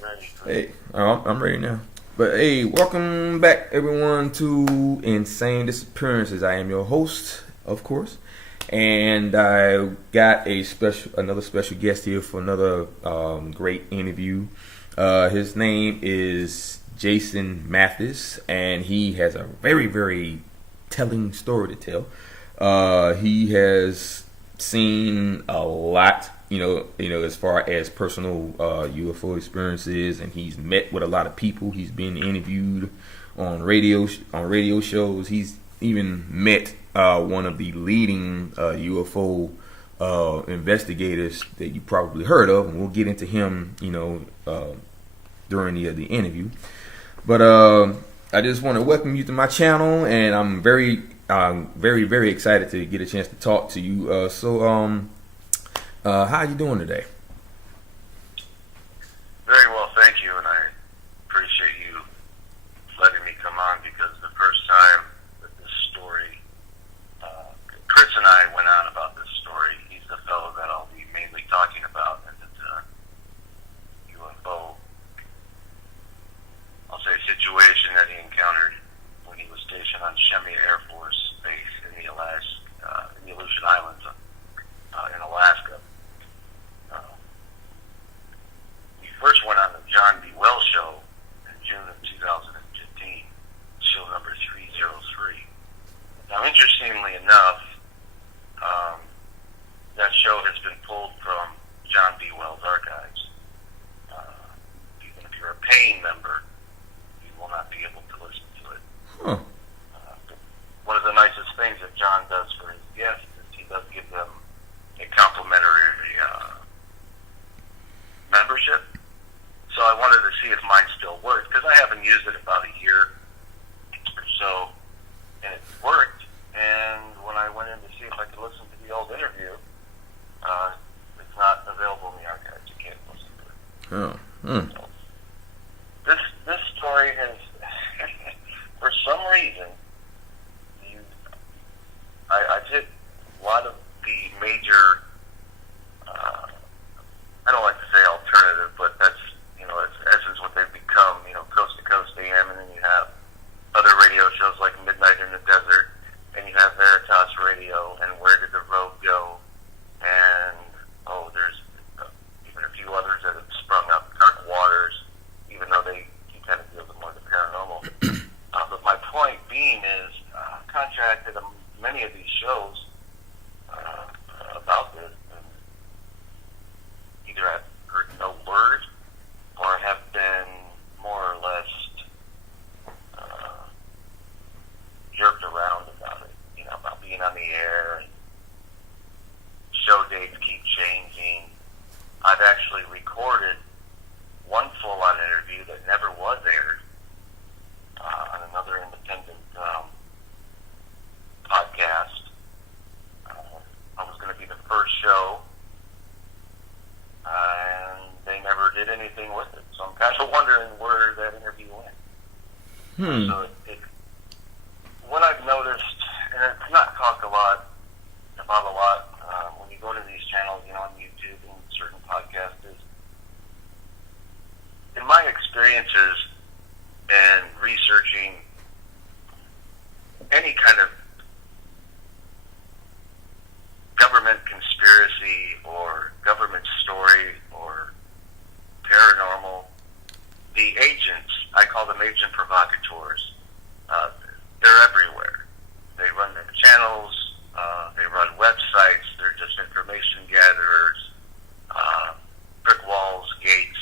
ready. Hey, I'm ready now. But hey, welcome back everyone to Insane Disappearances. I am your host, of course, and I got another special guest here for another great interview. His name is Jason Mathis, and he has a very telling story to tell. He has seen a lot, as far as personal UFO experiences, and he's met with a lot of people. He's been interviewed on radio shows. He's even met one of the leading UFO investigators that you probably heard of, and we'll get into him, during the interview. But I just want to welcome you to my channel, and I'm very excited to get a chance to talk to you. How are you doing today? Very well, thank you, and I appreciate you letting me come on, because the first time that this story, Chris and I went on about this story. He's the fellow that I'll be mainly talking about, and it's a UFO, I'll say, situation that he encountered when he was stationed on Shemya Air Force Base in the Aleutian Islands in Alaska. We first went on the John B. Wells show in June of 2015, show number 303. Now, interestingly enough, that show has been pulled from John B. Wells archives. Even if you're a paying member, you will not be able to listen to it. Huh. One of the nicest things that John does for his guests is he does give them a complimentary membership. So I wanted to see if mine still worked, because I haven't used it about a year or so, and it worked. And when I went in to see if I could listen to the old interview, it's not available in the archives. You can't listen to it. Oh. Hmm. So, this story has, for some reason, I've hit a lot of the major, I don't like to say alternative, but that's, essence what they've become, Coast to Coast AM, and then you have other radio shows like Midnight in the Desert, and you have Veritas Radio, and Where Did the Road Go, and, there's even a few others that have sprung up, Dark Waters, even though they kind of deal with more of the paranormal. But my point being is, contracted many of these shows about this, and either I've heard no word or have been more or less jerked around about it, about being on the air, and show dates keep changing. I've actually recorded one full-on interview that never was aired on another independent podcast. I was going to be the first show, and they never did anything with it. So I'm kind of wondering where that interview went. So what I've noticed, and it's not talked about a lot, when you go to these channels, on YouTube and certain podcasts, is, in my experiences and researching any kind of government conspiracy or government story or paranormal, the agents, I call them agent provocateurs, they're everywhere. They run their channels, they run websites, they're just information gatherers, brick walls, gates,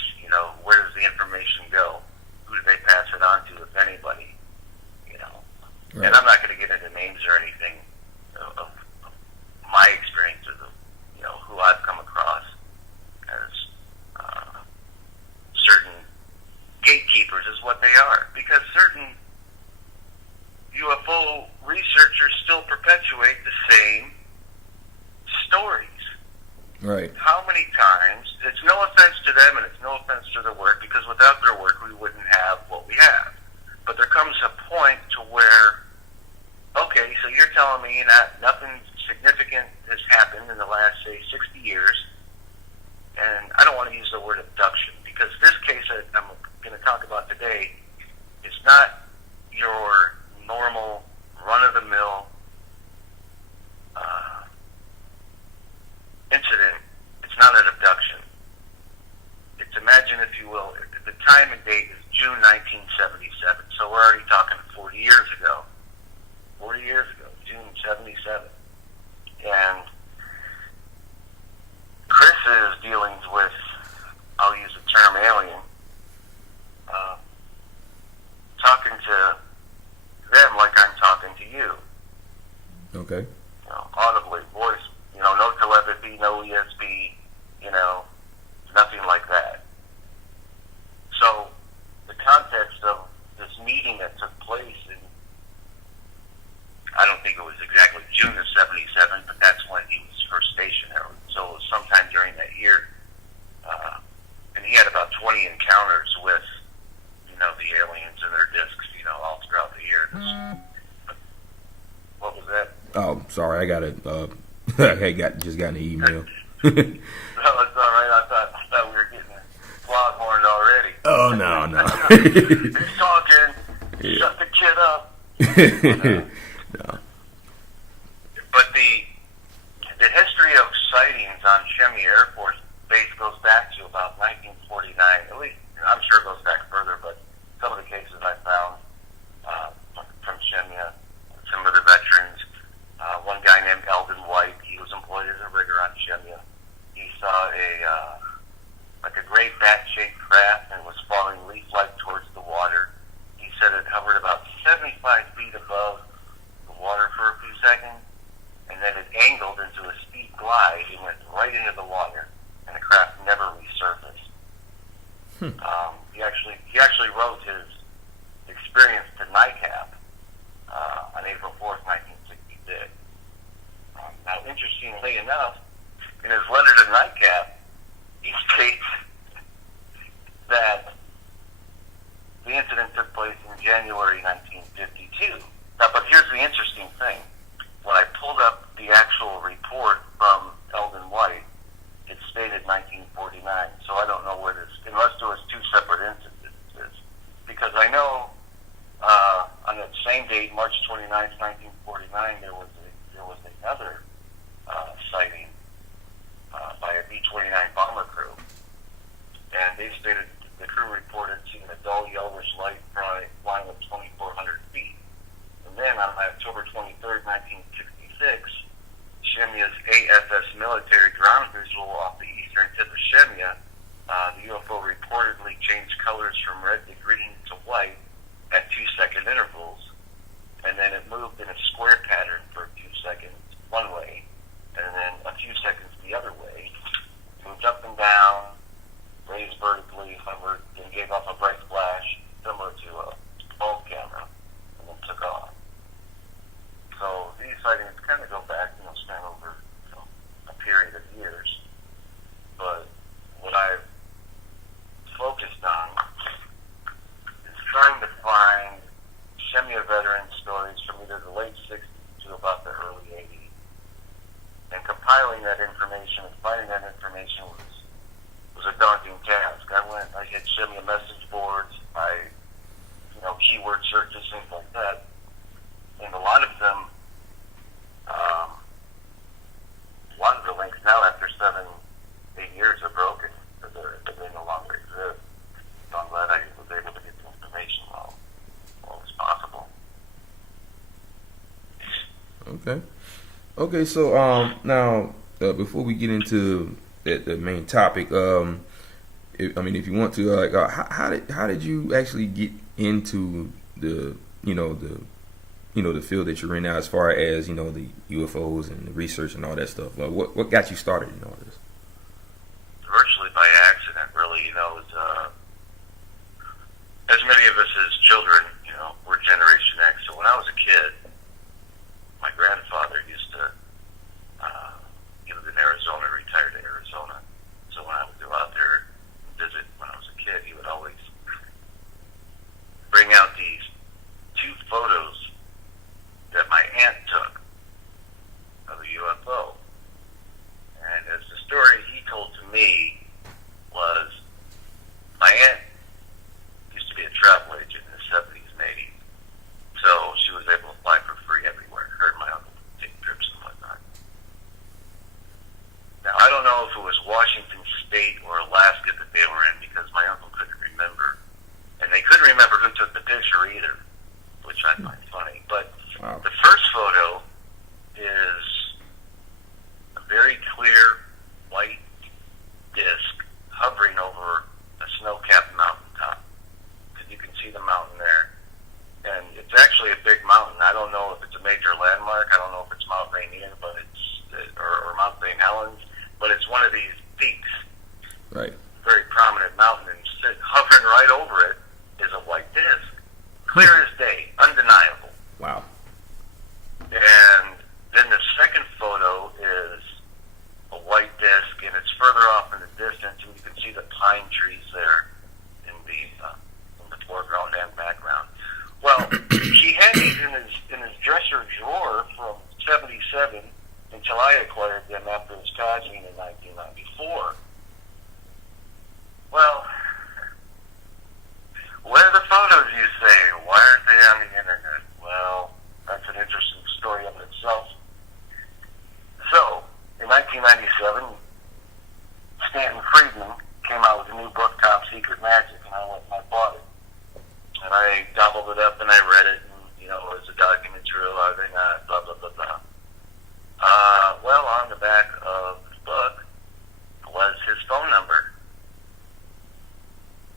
where does the information go? Who do they pass it on to, if anybody? Right. And I'm not going to get into names or anything of my experiences of, who I've come across as certain gatekeepers is what they are. Because certain question, if you will, the time and date is June 1977. So we're already talking 40 years ago. 40 years ago, June 77. And Chris's dealings with, I'll use the term alien, talking to them like I'm talking to you. Okay. You know, audibly, voice, no telepathy, no ESP, nothing like that. So the context of this meeting that took place in, I don't think it was exactly June of 77, but that's when he was first stationed there. So it was sometime during that year. And he had about 20 encounters with, the aliens and their discs, all throughout the year. What was that? Oh, sorry, I got it. Just got an email. No, it's all right. I thought we were getting foghorned already. Oh, no. He's talking. Yeah. Shut the kid up. No. But the history of sightings on Chemie Air Force Base goes back to about 1949. At least, I'm sure it goes back further, but some of the cases I found from Chemie, some of the veterans, one guy named Eldon White, he was employed as a rigger on Chemie. He saw a great bat-shaped craft and was falling leaf-like towards the water. He said it hovered about 75 feet above the water for a few seconds, and then it angled into a steep glide and went right into the water, and the craft never resurfaced. He actually wrote his experience to NICAP on April 4th, 1966. Now, interestingly enough, in his letter to NICAP, he states that the incident took place in January 1952. Now, but here's the interesting thing. When I pulled up the actual report from Eldon White, it stated 1949. So I don't know where this, unless there was two separate instances. Because I know on that same date, March 29th, 1949, there was another sighting by a B-29 bomber crew. And they stated the crew reported seeing a dull yellowish light flying at 2,400 feet. And then on October 23rd, 1966, Shemia's AFS military ground visual off the eastern tip of Shemia, the UFO reportedly changed colors from red to green to white at 2-second intervals. And then it moved in a square pattern for a few seconds one way, and then a few seconds the other way, moved up and down, raised vertically, hovered, and gave off a bright flash similar to a bulb camera, and then took off. So these sightings kind of go back, span over a period of years. But what I've focused on is trying to find Shemia veteran stories from either the late 60s to about the early 80s. And compiling that information and finding that information was a daunting task. I hit Shemia message boards, keyword searches, things like that. And a lot of them, a lot of the links now after 7-8 years are broken because they no longer exist. So I'm glad I was able to get the information while it was possible. Okay. So now before we get into the main topic, if you want to, how did you actually get into the the field that you're in now, as far as the UFOs and the research and all that stuff? What got you started in all this? Virtually by accident, really. As many of us as children, we're Generation X. So when I was a kid, my grandfather used to, he lived in Arizona, retired in Arizona. So when I would go out there and visit when I was a kid, he would always bring out these 2 photos that my aunt took of a UFO. And as the story right over it is a white disc. Clear as day, undeniable. Wow. And then the second photo is a white disc, and it's further off in the distance, and you can see the pine trees there in the foreground and background. Well, he had these in his dresser drawer from '77 until I acquired them after his passing in 1994. Well, where are the photos, you say? Why aren't they on the internet? Well, that's an interesting story of itself. So, in 1997, Stanton Friedman came out with a new book, Top Secret Magic, and I went and I bought it. And I gobbled it up and I read it, and, you know, is the document true? Are they not? Blah, blah, blah, blah. Well, on the back of the book was his phone number.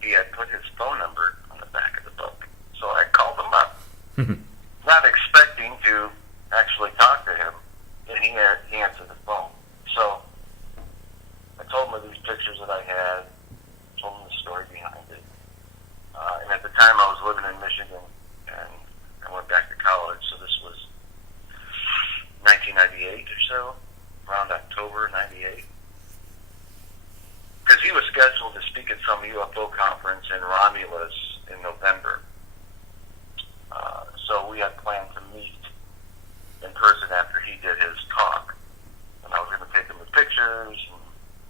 He had put his phone number on the back of the book. So I called him up, not expecting to actually talk to him, and he answered the phone. So I told him of these pictures that I had, told him the story behind it. And at the time I was living in Michigan, and I went back to college, so this was 1998 or so, around October '98. Because he was scheduled to speak at some UFO conference in Romulus in November. So we had planned to meet in person after he did his talk. And I was going to take him the pictures, and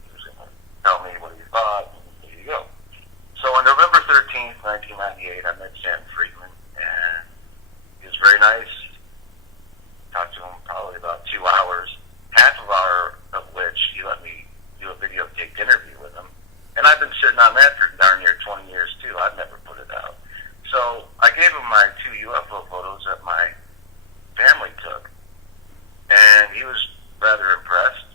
he was going to tell me what he thought, and there you go. So on November 13th, 1998, I met Stanton Friedman, and he was very nice. Talked to him probably about 2 hours, half of hour of which he let me do a videotaped interview with him. And I've been sitting on that for darn near 20 years, too. I've never put it out. So I gave him my 2 UFO photos that my family took, and he was rather impressed.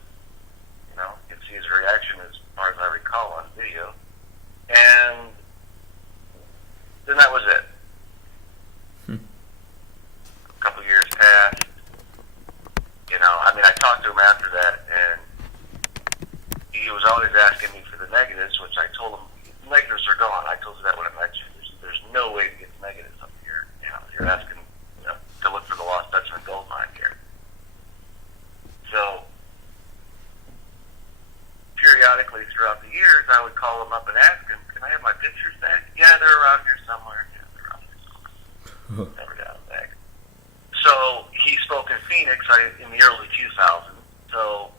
You know, you can see his reaction as far as I recall on video. And then that was it. A couple years passed. You know, I mean, I talked to him after that, and he was always asking me for the negatives, which I told him, the negatives are gone. I told you that when I met you. There's no way to get the negatives up here. You know, you're asking, you know, to look for the lost Dutchman gold mine here. So, periodically throughout the years, I would call him up and ask him, can I have my pictures back? Yeah, they're around here somewhere. Yeah, they're around here somewhere. Never got them back. So, he spoke in Phoenix in the early 2000s. So,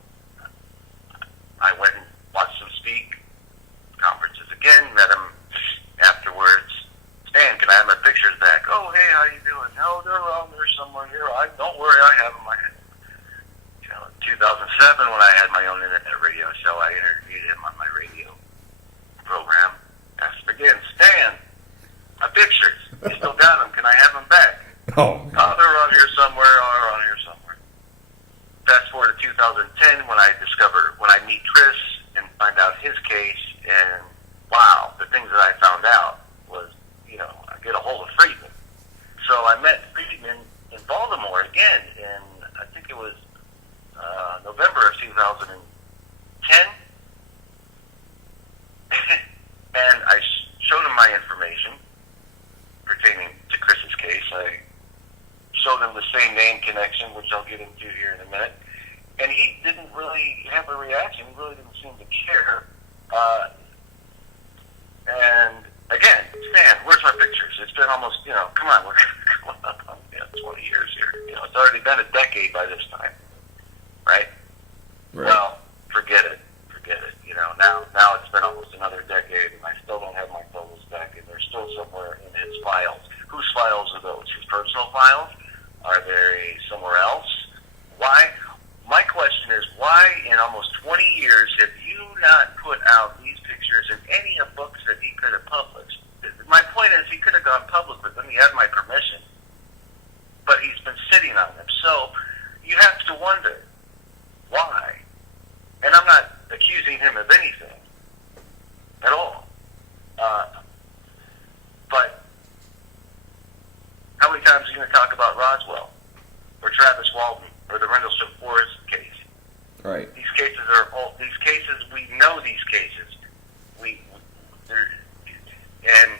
I went and watched him speak, conferences again, met him afterwards. Stan, can I have my pictures back? Oh, hey, how you doing? No, they're around there somewhere here. Don't worry, I have them. You know, in 2007, when I had my own internet radio show, I interviewed him on my radio program. Asked him again, Stan, my pictures, you still got them? Can I have them back? Oh, they're around here somewhere. Around here somewhere. Fast forward to 2010, when I meet Chris and find out his case, and wow, the things that I found out was, you know, I get a hold of Friedman. So I met Friedman in Baltimore again in, I think it was November of 2010. And I showed him my information pertaining to Chris's case. I showed him the same name connection, which I'll get into here in a minute. And he didn't really have a reaction. He really didn't seem to care. And again, Stan, where's my pictures? It's been almost, you know, come on, we're coming up on 20 years here. You know, it's already been a decade by this time, right? Well, forget it. You know, now it's been almost another decade, and I still don't have my photos back, and they're still somewhere in his files. Whose files are those? His personal files? Are they somewhere else? Why? My question is, why in almost 20 years have you not put out these pictures in any of books that he could have published? My point is, he could have gone public with them. He had my permission. But he's been sitting on them. So you have to wonder, why? And I'm not accusing him of anything at all. But how many times are you going to talk about Roswell or Travis Walton or the Rendlesham Forest case? Right. These cases are all. These cases, we know these cases. And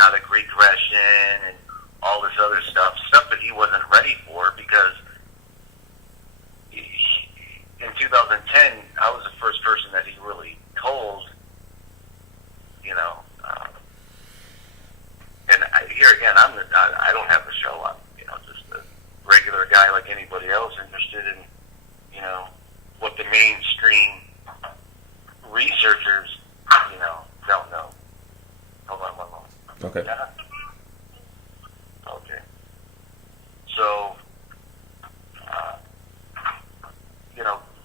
hypnotic regression and all this other stuff that he wasn't ready for, because in 2010, I was the first person that he really told, and here again, I don't have the show. I'm, just a regular guy like anybody else interested in, what the mainstream researchers, don't know. Hold on one moment. Okay. Yeah. Okay. So,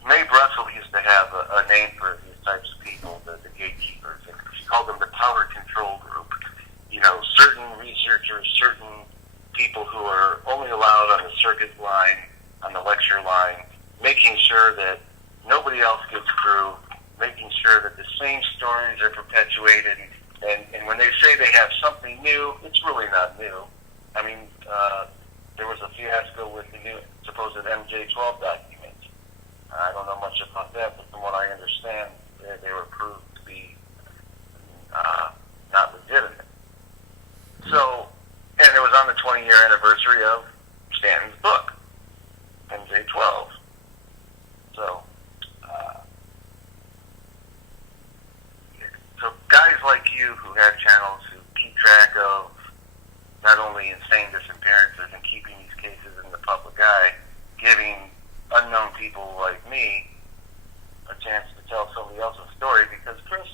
Mae Brussel used to have a name for these types of people, the gatekeepers. And she called them the power control group. Certain researchers, certain people who are only allowed on the circuit line, on the lecture line, making sure that nobody else gets through, making sure that the same stories are perpetuated. And when they say they have something new, it's really not new. I mean, there was a fiasco with the new supposed MJ-12 documents. I don't know much about that, but from what I understand, they were proved to be not legitimate. So, and it was on the 20-year anniversary of Stanton's book, MJ-12. So, so guys like you who have channels who keep track of not only insane disappearances and keeping these cases in the public eye, giving unknown people like me a chance to tell somebody else's story, because Chris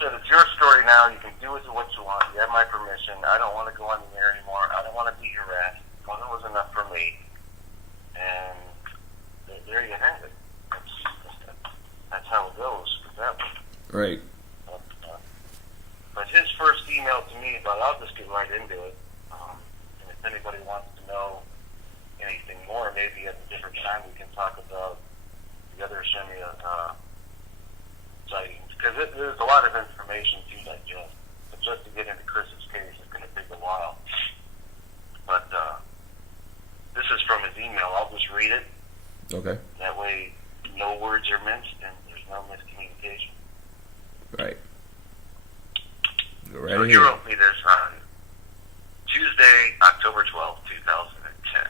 said, it's your story now, you can do with it what you want, you have my permission, I don't want to go on the air anymore, I don't want to be harassed, one was enough for me, and there you have it. That's how it goes with that one. Right. But his first email to me about, I'll just get right into it, and if anybody wants to know anything more, maybe at a different time we can talk about the other Shemia sightings, because there's a lot of information to digest. But just to get into Chris's case, it's going to take a while. But this is from his email. I'll just read it. Okay. That way, no words are minced and there's no miscommunication. Right. Go right So ahead. he wrote me this on Tuesday, October 12th, 2010.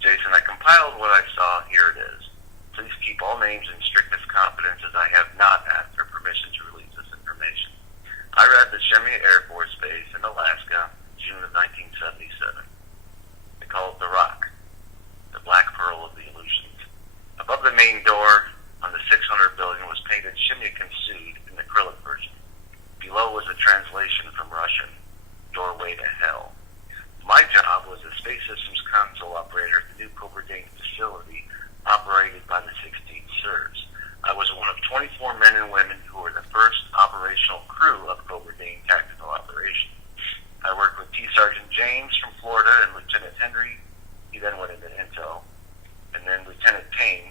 Jason, I compiled what I saw. Here it is. Please keep all names in strictest confidence, as I have not asked for permission to release this information. I read the Shemya Air Force Base in Alaska, June of 1977. They call it the Rock, the Black Pearl of the Aleutians. Above the main door on the 600 building was painted Shemya Sued in the acrylic version. Below was a translation from Russian, Doorway to Hell. My job was a Space Systems console operator at the new Cobra Dane facility operated by the 16th SERVs. I was one of 24 men and women who were the first operational crew of Cobra Dane Tactical Operation. I worked with T. Sergeant James from Florida and Lieutenant Henry. He then went into Intel. And then Lieutenant Payne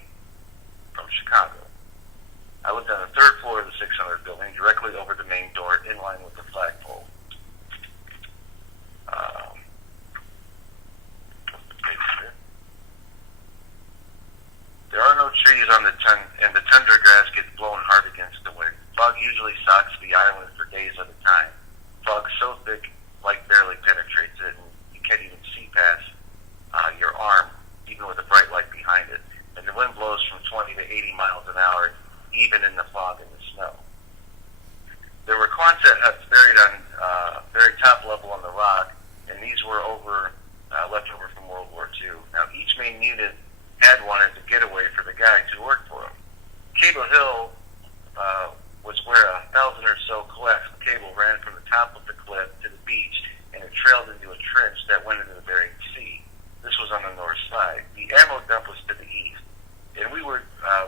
from Chicago. I lived on the third floor of the 600 building, directly over the main door, in line with the flagpole. There are no trees on the and the tundra grass gets blown hard against the wind. Fog usually socks the island for days at a time. Fog so thick, light barely penetrates it, and you can't even see past your arm, even with a bright light behind it. And the wind blows from 20 to 80 miles an hour, even in the fog and the snow. There were Quonset huts buried on very top level on the rock, and these were left over from World War II. Now, each main unit had one as a getaway for the guys who worked for them. Cable Hill was where 1,000 or so coaxial cable ran from the top of the cliff to the beach, and it trailed into a trench that went into the Bering Sea. This was on the north side. The ammo dump was to the east, and we would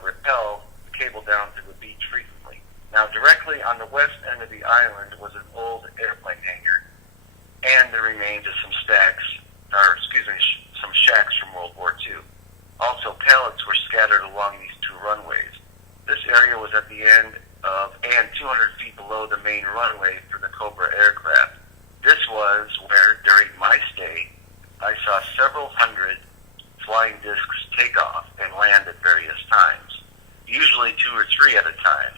rappel the cable down to the beach frequently. Now, directly on the west end of the island was an old airplane hangar, and the remains of some some shacks from World War II. Also, pallets were scattered along these two runways. This area was at the end of and 200 feet below the main runway for the Cobra aircraft. This was where, during my stay, I saw several hundred flying discs take off and land at various times, usually 2 or 3 at a time.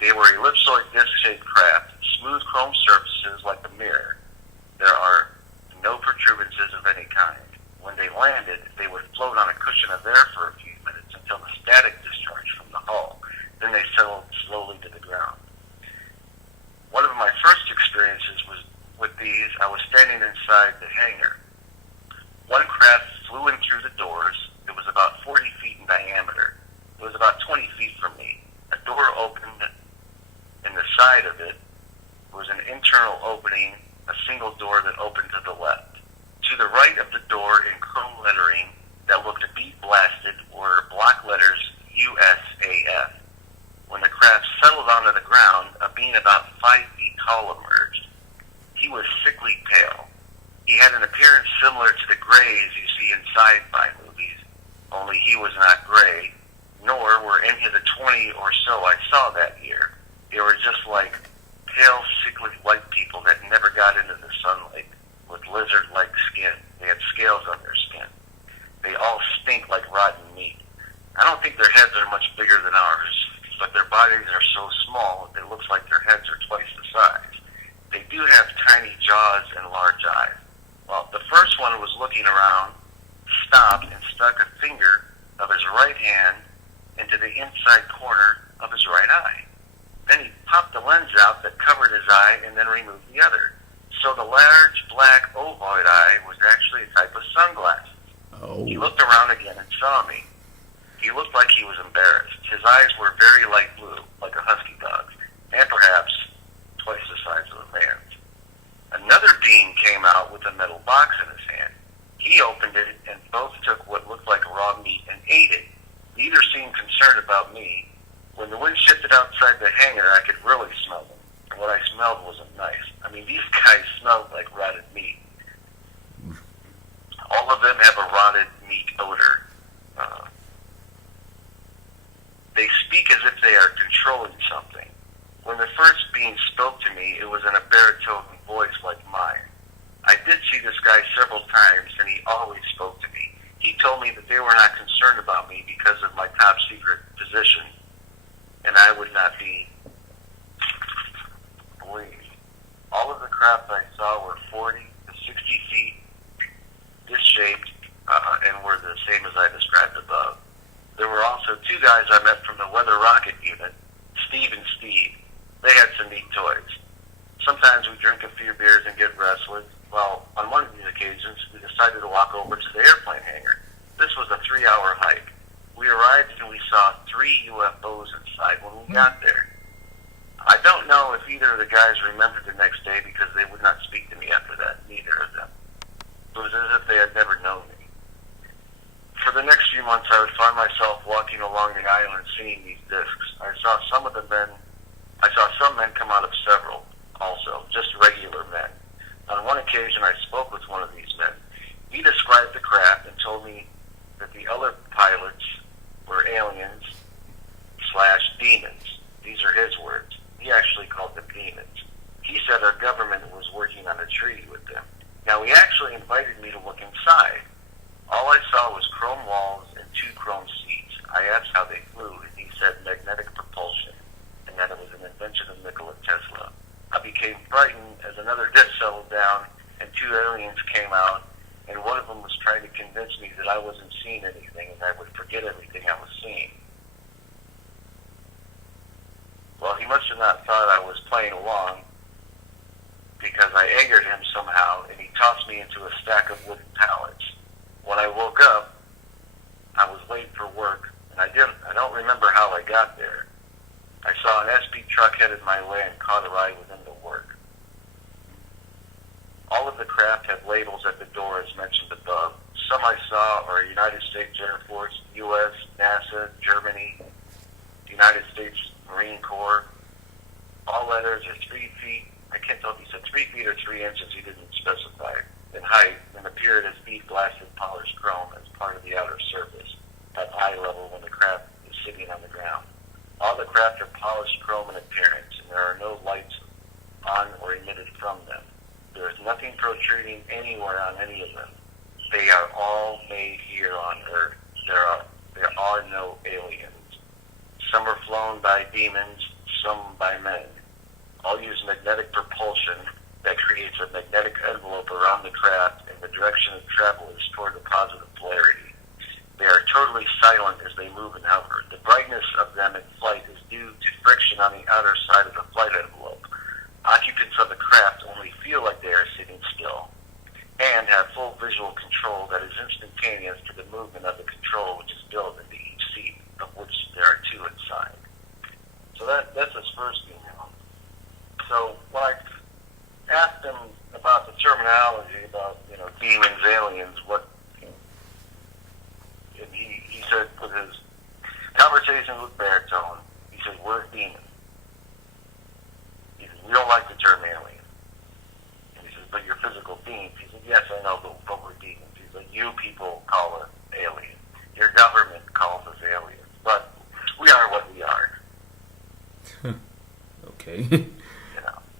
They were ellipsoid disc-shaped craft, smooth chrome surfaces like a mirror. There are no protuberances of any kind. When they landed, they would float on a cushion of air for a few minutes until the static discharged from the hull. Then they settled slowly to the ground. One of my first experiences was with these. I was standing inside the hangar. One craft flew in through the doors. It was about 40 feet in diameter. It was about 20 feet from me. A door opened in the side of it. It was an internal opening, a single door that opened to the left. To the right of the door in chrome lettering that looked bead blasted were block letters USAF. When the craft settled onto the ground, a being about 5 feet tall emerged. He was sickly pale. He had an appearance similar to the grays you see in sci-fi movies, only he was not gray, nor were any of the 20 or so I saw that year. They were just like pale, sickly white people that never got into the sunlight, with lizard-like skin. They had scales on their skin. They all stink like rotten meat. I don't think their heads are much bigger than ours, but their bodies are so small that it looks like their heads are twice the size. They do have tiny jaws and large eyes. Well, the first one was looking around, stopped, and stuck a finger of his right hand into the inside corner of his right eye. Then he popped the lens out that covered his eye and then removed the other. So the large black ovoid eye was actually a type of sunglasses. Oh. He looked around again and saw me. He looked like he was embarrassed. His eyes were very light blue, like a husky dog's, and perhaps twice the size of a man's. Another being came out with a metal box in his hand. He opened it and both took what looked like raw meat and ate it. Neither seemed concerned about me. When the wind shifted outside the hangar, I could really smell them. And what I smelled wasn't nice. I mean, these guys smelled like rotted meat. All of them have a rotted meat odor. They speak as if they are controlling something. When the first being spoke to me, it was in a baritone voice like mine. I did see this guy several times, and he always spoke to me. He told me that they were not concerned about me because of my top secret position, and I would not be believed. All of the craft I saw were 40 to 60 feet, disc-shaped, and were the same as I described above. There were also two guys I met from the Weather Rocket Unit, Steve and Steve. They had some neat toys. Sometimes we drink a few beers and get restless. Well, on one of these occasions, we decided to walk over to the airplane hangar. This was a 3-hour hike. We arrived and we saw 3 UFOs inside when we got there. I don't know if either of the guys remembered the next day because they would not speak to me after that, neither of them. It was as if they had never known me. For the next few months, I would find myself walking along the island seeing these discs. I saw some men come out of several also, just regular men. On one occasion, I spoke with one of these men. He described the craft and told me that the other pilots were aliens / demons. These are his words. He actually called them demons. He said our government was working on a treaty with them. Now, he actually invited me to look inside. All I saw was chrome walls and 2 chrome seats. I asked how they flew, and he said magnetic propulsion, and that it was an invention of Nikola Tesla. I became frightened as another disc settled down, and 2 aliens came out, and one of them was trying to convince me that I wasn't seeing anything, and I would forget everything I was seeing. Well, he must have not thought I was playing along, because I angered him somehow, and he tossed me into a stack of wooden pallets. When I woke up, I was late for work, and I don't remember how I got there. I saw an SP truck headed my way and caught a ride with him to work. All of the craft have labels at the door as mentioned above. Some I saw are United States Air Force, U.S., NASA, Germany, the United States Marine Corps. All letters are 3 feet. I can't tell if he said 3 feet or 3 inches. He didn't specify in height, and appeared as bead-blasted polished chrome as part of the outer surface at eye level when the craft is sitting on the ground. All the craft are polished chrome in appearance, and there are no lights on or emitted from them. There is nothing protruding anywhere on any of them. They are all made here on Earth. There are no aliens. Some are flown by demons, some by men, all use magnetic propulsion that creates a magnetic envelope around the craft, and the direction of travel is toward the positive polarity. They are totally silent as they move and hover. The brightness of them in flight is due to friction on the outer side of the flight envelope. Occupants of the craft only feel like they are sitting still and have full visual control that is instantaneous to the movement of the control which is built into each seat, of which there are two inside. So that's his first email. So when I asked him about the terminology about, demons, aliens, and he said with his conversation with Baritone, he said, we're demons. He said, we don't like the term alien. And he says, but you're physical beings. He said, yes, I know, but we're demons. He said, you people call us alien. Your government calls us aliens. But we are what we are. Okay.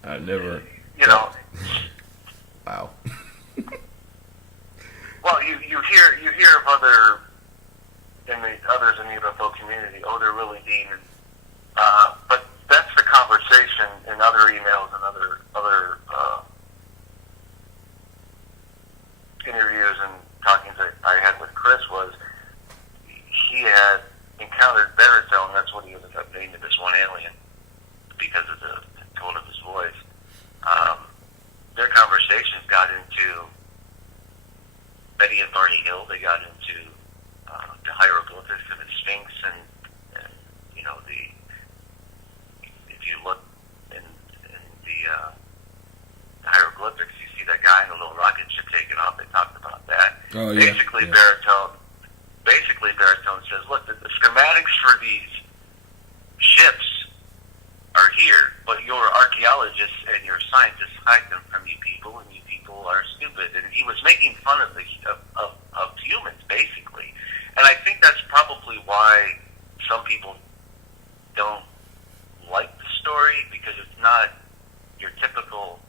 I never... Wow. Well, you hear of others in the UFO community. Oh, they're really demons. But that's the conversation in other emails and other interviews and talkings that I had with Chris was he had encountered baritone. That's what he ended up naming this one alien because of the tone of his voice. Their conversations got into Betty and Barney Hill. They got into the hieroglyphics of the Sphinx, and if you look in the hieroglyphics, you see that guy in a little rocket ship taking off. They talked about that. Oh, yeah. Basically, Baritone says, look, the schematics for these ships are here, but your archaeologists and your scientists hide them from you people, and you people are stupid. And he was making fun of humans, basically. And I think that's probably why some people don't like the story, because it's not your typical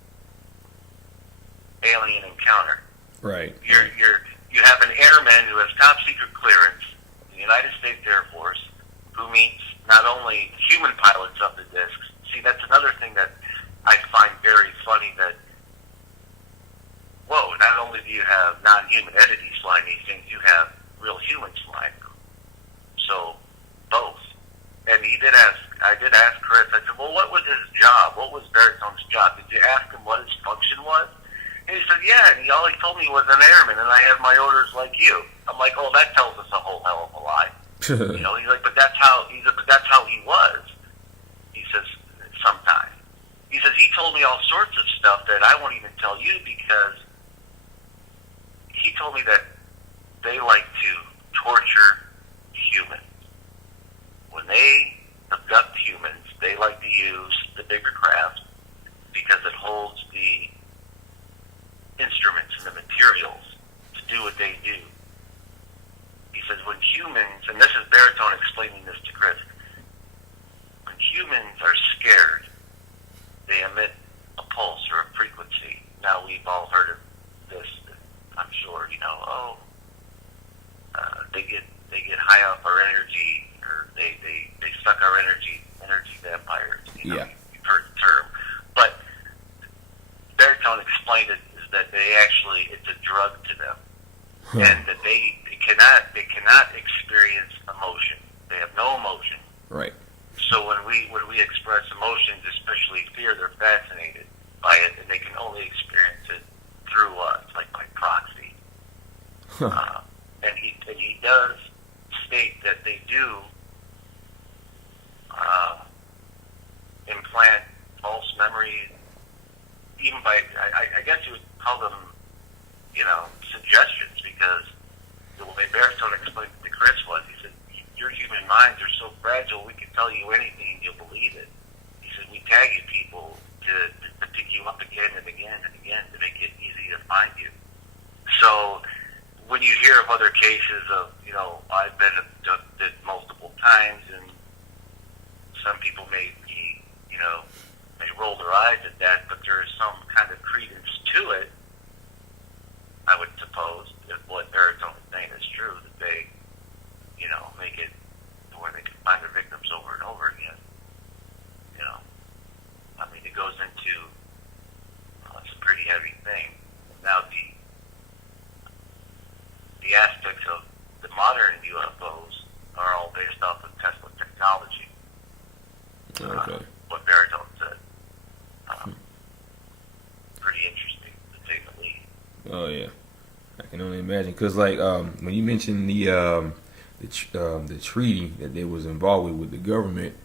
alien encounter. Right. You have an airman who has top secret clearance in the United States Air Force who meets not only human pilots of the discs. See, that's another thing that I find very funny, that, whoa, not only do you have non-human entities flying these things, you have real humans flying them. So, both. And I did ask Chris, I said, well, what was his job? What was Baritone's job? Did you ask him what his function was? And he said, yeah, and all he told me was an airman, and I have my orders like you. I'm like, oh, that tells us a whole hell of a lie. He's like, but that's how he was. He says, sometimes. He says, he told me all sorts of stuff that I won't even tell you, because he told me that they like to torture humans. When they abduct humans, they like to use the bigger craft because it holds the instruments and the materials to do what they do. He says when humans, and this is Baritone explaining this to Chris, when humans are scared, they emit a pulse or a frequency. Now, we've all heard of this, I'm sure, they get high off our energy, or they suck our energy vampires. Yeah. You've heard the term. But Baritone explained it is that it's a drug to them. And that they cannot experience emotion. They have no emotion. Right. So when we express emotions, especially fear, they're fascinated by it, and they can only experience it through us, like by proxy. And he does state that they do implant false memories, even by, I guess you would call them, suggestions, because the way Baritone explained it to Chris was, he said, your human minds are so fragile, we can tell you anything and you'll believe it. He said, we tag you people to pick you up again and again and again to make it easy to find you. So when you hear of other cases of, I've been abducted multiple times, and some people may roll their eyes at that, but there is some kind of credence to it, I would suppose, if what Baritone is saying is true, that they, make it to where they can find their victims over and over again. modern UFOs are all based off of Tesla technology. Okay. What Baritone said. Pretty interesting, to say the least. Oh yeah, I can only imagine. Cause like when you mentioned the treaty that they was involved with the government,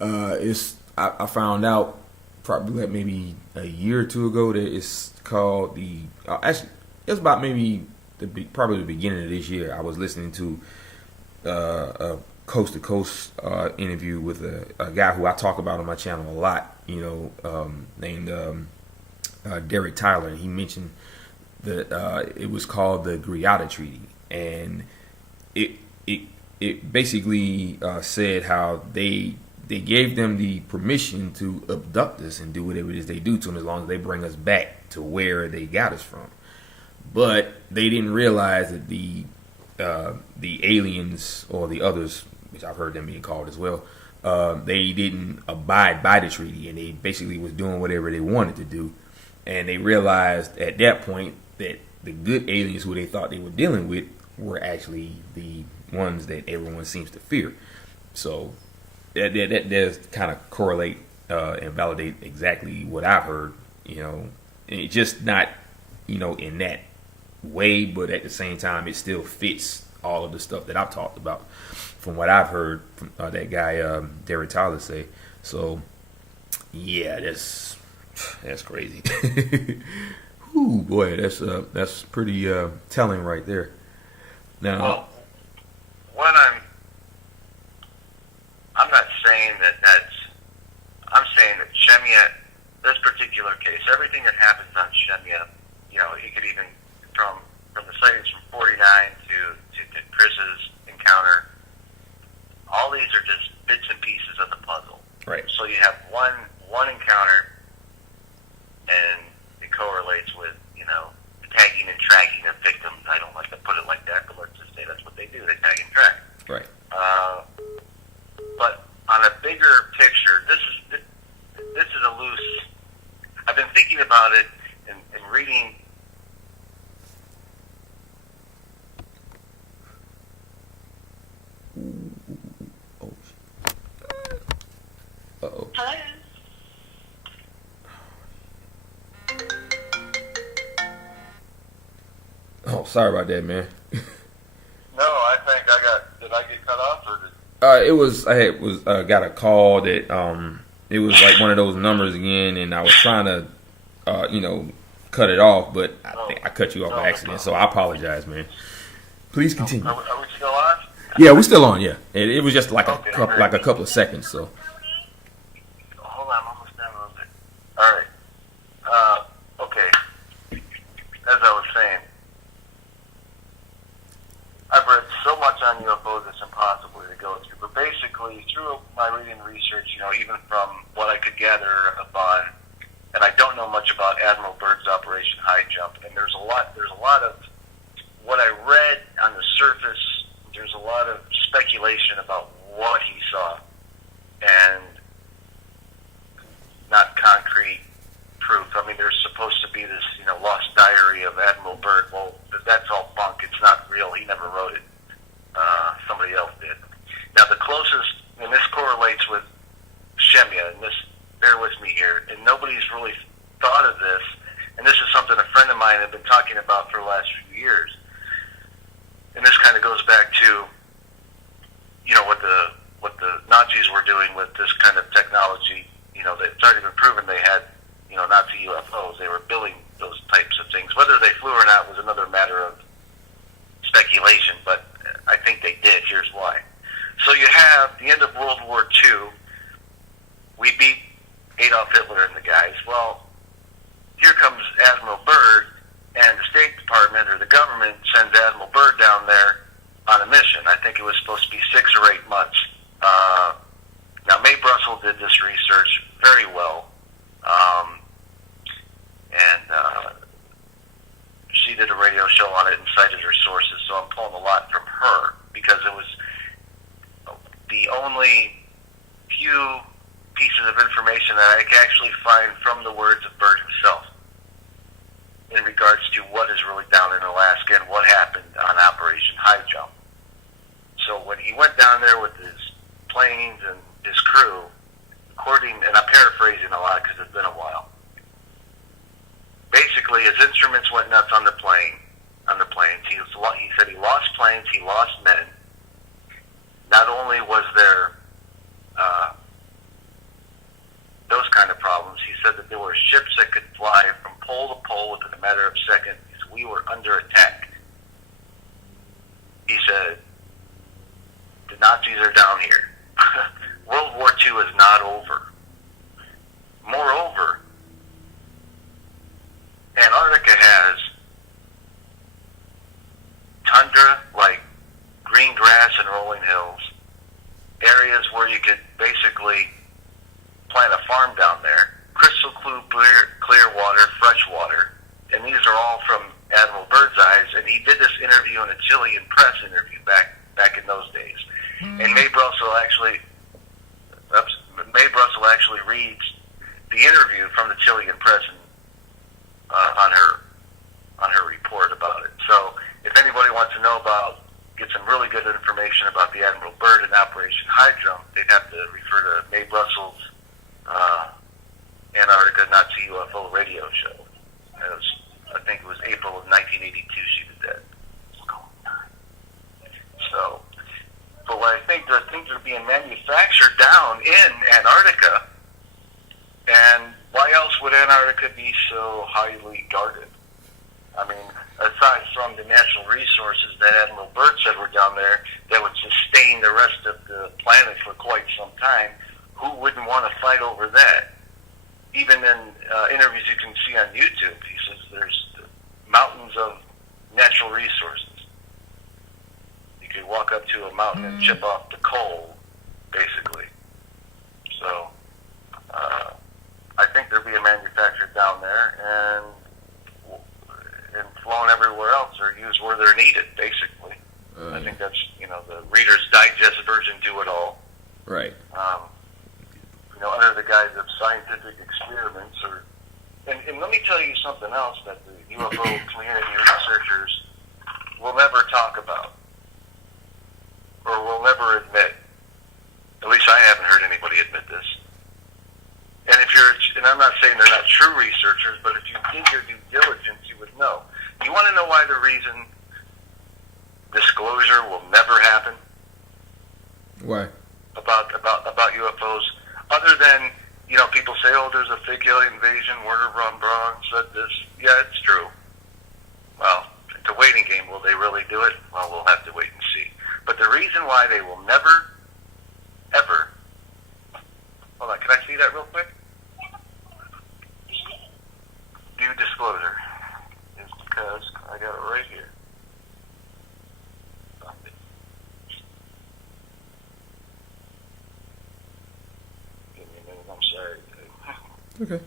I found out probably like maybe a year or two ago that it's called the actually it's about maybe probably the beginning of this year. I was listening to a coast to coast interview with a guy who I talk about on my channel a lot. Named Derek Tyler, and he mentioned that it was called the Greada Treaty, and it basically said how they gave them the permission to abduct us and do whatever it is they do to them as long as they bring us back to where they got us from. But they didn't realize that the aliens or the others, which I've heard them being called as well, they didn't abide by the treaty, and they basically was doing whatever they wanted to do. And they realized at that point that the good aliens who they thought they were dealing with were actually the ones that everyone seems to fear. So that does kind of correlate and validate exactly what I've heard. And it's just not in that way, but at the same time it still fits all of the stuff that I've talked about from what I've heard from that guy Derek Tyler say. So yeah, that's crazy. Ooh, boy, that's pretty telling right there. Now, well, what I'm not saying I'm saying that Shemya, this particular case, everything that happens on Shemya, he could even from the sightings from 49 to Chris's encounter, all these are just bits and pieces of the puzzle. right. So you have one encounter, and it correlates with, tagging and tracking of victims. I don't like to put it like that, but let's just say that's what they do. They tag and track. Right. But on a bigger picture, this is a loose. I've been thinking about it and reading. Uh-oh. Hello. Oh, sorry about that, man. No, I think did I get cut off or did? I got a call that it was like one of those numbers again, and I was trying to cut it off, but I think I cut you off by accident, so I apologize, man. Please continue. Are we still on? Yeah, we're still on. Yeah, it was just like Okay, a couple of seconds. So Hold on, I'm almost down a little bit. All right. Okay. As I was saying, I've read so much on UFOs it's impossible to go through. But basically, through my reading and research, even from what I could gather upon, and I don't know much about Admiral Byrd's Operation Highjump, and there's a lot of what I read on the surface. There's a lot of speculation about what he saw, and not concrete proof. I mean, there's supposed to be this, lost diary of Admiral Byrd. Well, that's all bunk. It's not real. He never wrote it. Somebody else did. Now, the closest, and this correlates with Shemya, and this, bear with me here, and nobody's really thought of this, and this is something a friend of mine had been talking about for the last few years. And this kind of goes back to, what the Nazis were doing with this kind of technology. It's already been proven they had, Nazi UFOs. They were building those types of things. Whether they flew or not was another matter of speculation, but I think they did. Here's why. So you have the end of World War II. We beat Adolf Hitler and the guys. Well, here comes Admiral Byrd, and the State Department or the government sends Admiral Byrd down there on a mission. I think it was supposed to be 6 or 8 months. Now, Mae Brussel did this research very well, and she did a radio show on it and cited her sources, so I'm pulling a lot from her because it was the only few pieces of information that I could actually find from the words of Byrd himself in regards to what is really down in Alaska and what happened on Operation Highjump. So when he went down there with his planes and his crew, according, and I'm paraphrasing a lot because it's been a while, basically his instruments went nuts on the planes. He said he lost planes, he lost men. Not only was there those kind of problems, he said that there were ships that could fly from pole to pole within a matter of seconds. We were under attack. He said, the Nazis are down here. World War II is not over. Moreover, Antarctica has tundra, like green grass and rolling hills, areas where you could basically plant a farm down there, crystal clear water, fresh water, and these are all from Admiral Birdseyes, and he did this interview in a Chilean press interview back in those days. And Mae Brussel actually reads the interview from the Chilean press on her report about it. So if anybody wants to know get some really good information about the Admiral Byrd and Operation Highjump, they'd have to refer to Mae Brussel's Antarctica Nazi UFO radio show. I think it was April of 1982 she did that. So, but what I think the things are being manufactured down in Antarctica, and why else would Antarctica be so highly guarded? I mean, aside from the natural resources that Admiral Byrd said were down there that would sustain the rest of the planet for quite some time, who wouldn't want to fight over that? Even in interviews you can see on YouTube, he says there's mountains of natural resources. You could walk up to a mountain and chip off the coal, basically. So, I think they're being manufactured down there and flown everywhere else, or used where they're needed, basically. I think that's, the Reader's Digest version do it all. Right. Under the guise of scientific experiments, and let me tell you something else that the UFO community researchers will never talk about, or will never admit. At least I haven't heard anybody admit this. And I'm not saying they're not true researchers, but if you did your due diligence, you would know. You want to know why the reason disclosure will never happen? Why? About UFOs, other than, people say, oh, there's a fake alien invasion, Werner von Braun said this. Yeah, it's true. Well, it's a waiting game. Will they really do it? Well, we'll have to wait and see. But the reason why they will never, ever, hold on, can I see that real quick? Do disclosure is because I got it right here. Give me a minute, I'm sorry. Okay.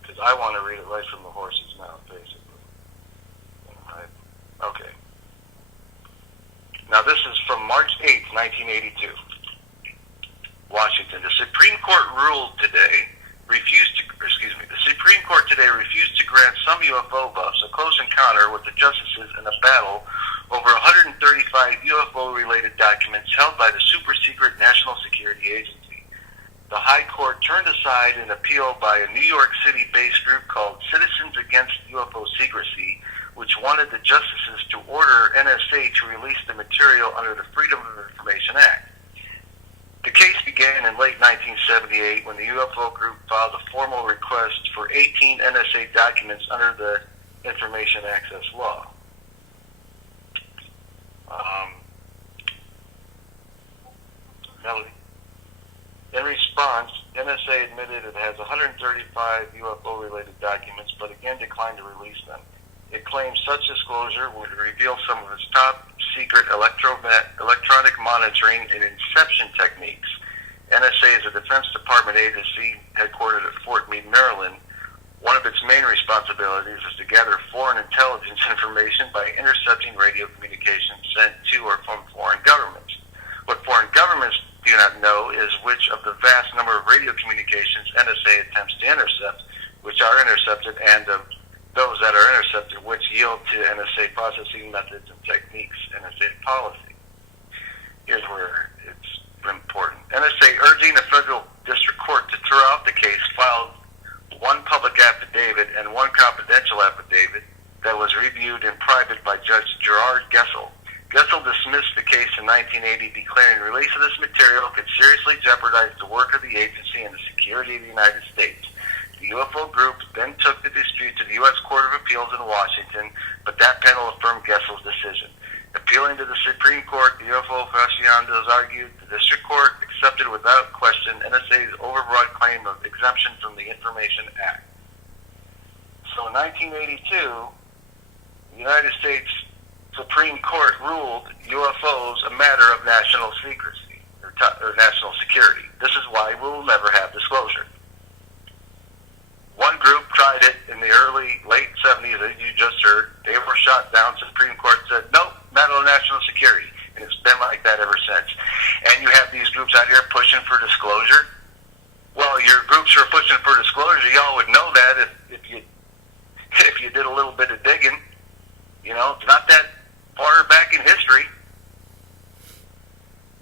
Because I want to read it right from the horse's mouth, basically. Okay. Now this is from March 8th, 1982. Washington. The Supreme Court today refused to grant some UFO buffs a close encounter with the justices in a battle over 135 UFO-related documents held by the super-secret National Security Agency. The High Court turned aside an appeal by a New York City-based group called Citizens Against UFO Secrecy, which wanted the justices to order NSA to release the material under the Freedom of Information Act. The case began in late 1978 when the UFO group filed a formal request for 18 NSA documents under the Information Access Law. In response, NSA admitted it has 135 UFO-related documents, but again declined to release them. It claims such disclosure would reveal some of its top-secret electronic monitoring and inception techniques. NSA is a Defense Department agency headquartered at Fort Meade, Maryland. One of its main responsibilities is to gather foreign intelligence information by intercepting radio communications sent to or from foreign governments. What foreign governments do not know is which of the vast number of radio communications NSA attempts to intercept, which are intercepted, and of those that are intercepted, which yield to NSA processing methods and techniques, NSA policy. Here's where it's important. NSA urging the federal district court to throw out the case filed one public affidavit and one confidential affidavit that was reviewed in private by Judge Gerard Gessel. Gessel dismissed the case in 1980, declaring release of this material could seriously jeopardize the work of the agency and the security of the United States. The UFO group then took the dispute to the U.S. Court of Appeals in Washington, but that panel affirmed Gessel's decision. Appealing to the Supreme Court, the UFO aficionados argued the district court accepted without question NSA's overbroad claim of exemption from the Information Act. So in 1982, the United States Supreme Court ruled UFOs a matter of national secrecy or national security. This is why we will never have disclosure. One group tried it in the late 70s, as you just heard. They were shot down. Supreme Court said, nope, matter of national security. And it's been like that ever since. And you have these groups out here pushing for disclosure. Well, your groups who are pushing for disclosure, y'all would know that if you did a little bit of digging. You know, it's not that far back in history.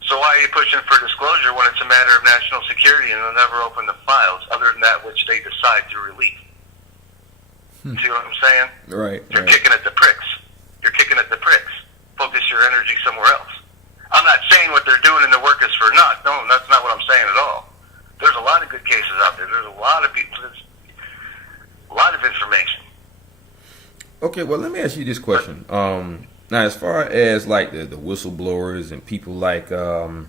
So why are you pushing for disclosure when it's a matter of national security and they'll never open the files other than that which they decide to release? See what I'm saying? Right. You're kicking at the pricks. You're kicking at the pricks. Focus your energy somewhere else. I'm not saying what they're doing in the work is for naught. No, that's not what I'm saying at all. There's a lot of good cases out there. There's a lot of people. There's a lot of information. Okay, well, let me ask you this question. Now, as far as like the whistleblowers and people like, I'm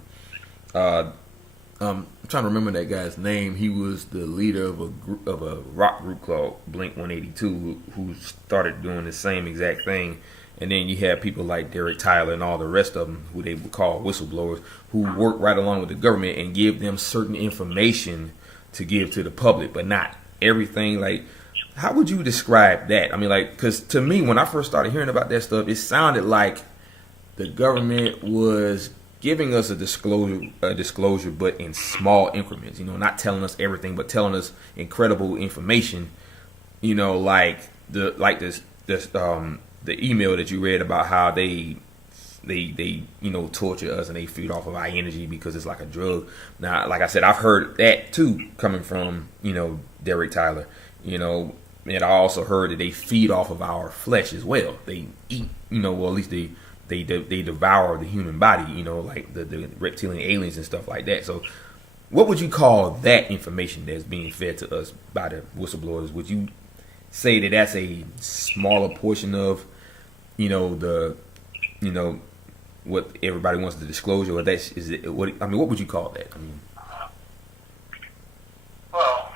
trying to remember that guy's name. He was the leader of a rock group called Blink 182, who started doing the same exact thing. And then you have people like Derek Tyler and all the rest of them, who they would call whistleblowers, who work right along with the government and give them certain information to give to the public, but not everything. Like, how would you describe that? I mean, like, because to me, when I first started hearing about that stuff, it sounded like the government was giving us a disclosure, but in small increments. You know, not telling us everything, but telling us incredible information. You know, like the email that you read about how they torture us and they feed off of our energy because it's like a drug. Now, like I said, I've heard that too coming from Derek Tyler. And I also heard that they feed off of our flesh as well. They eat, well, at least they devour the human body, like the reptilian aliens and stuff like that. So what would you call that information that's being fed to us by the whistleblowers? Would you say that that's a smaller portion of, what everybody wants to disclose, or what would you call that? I mean, well,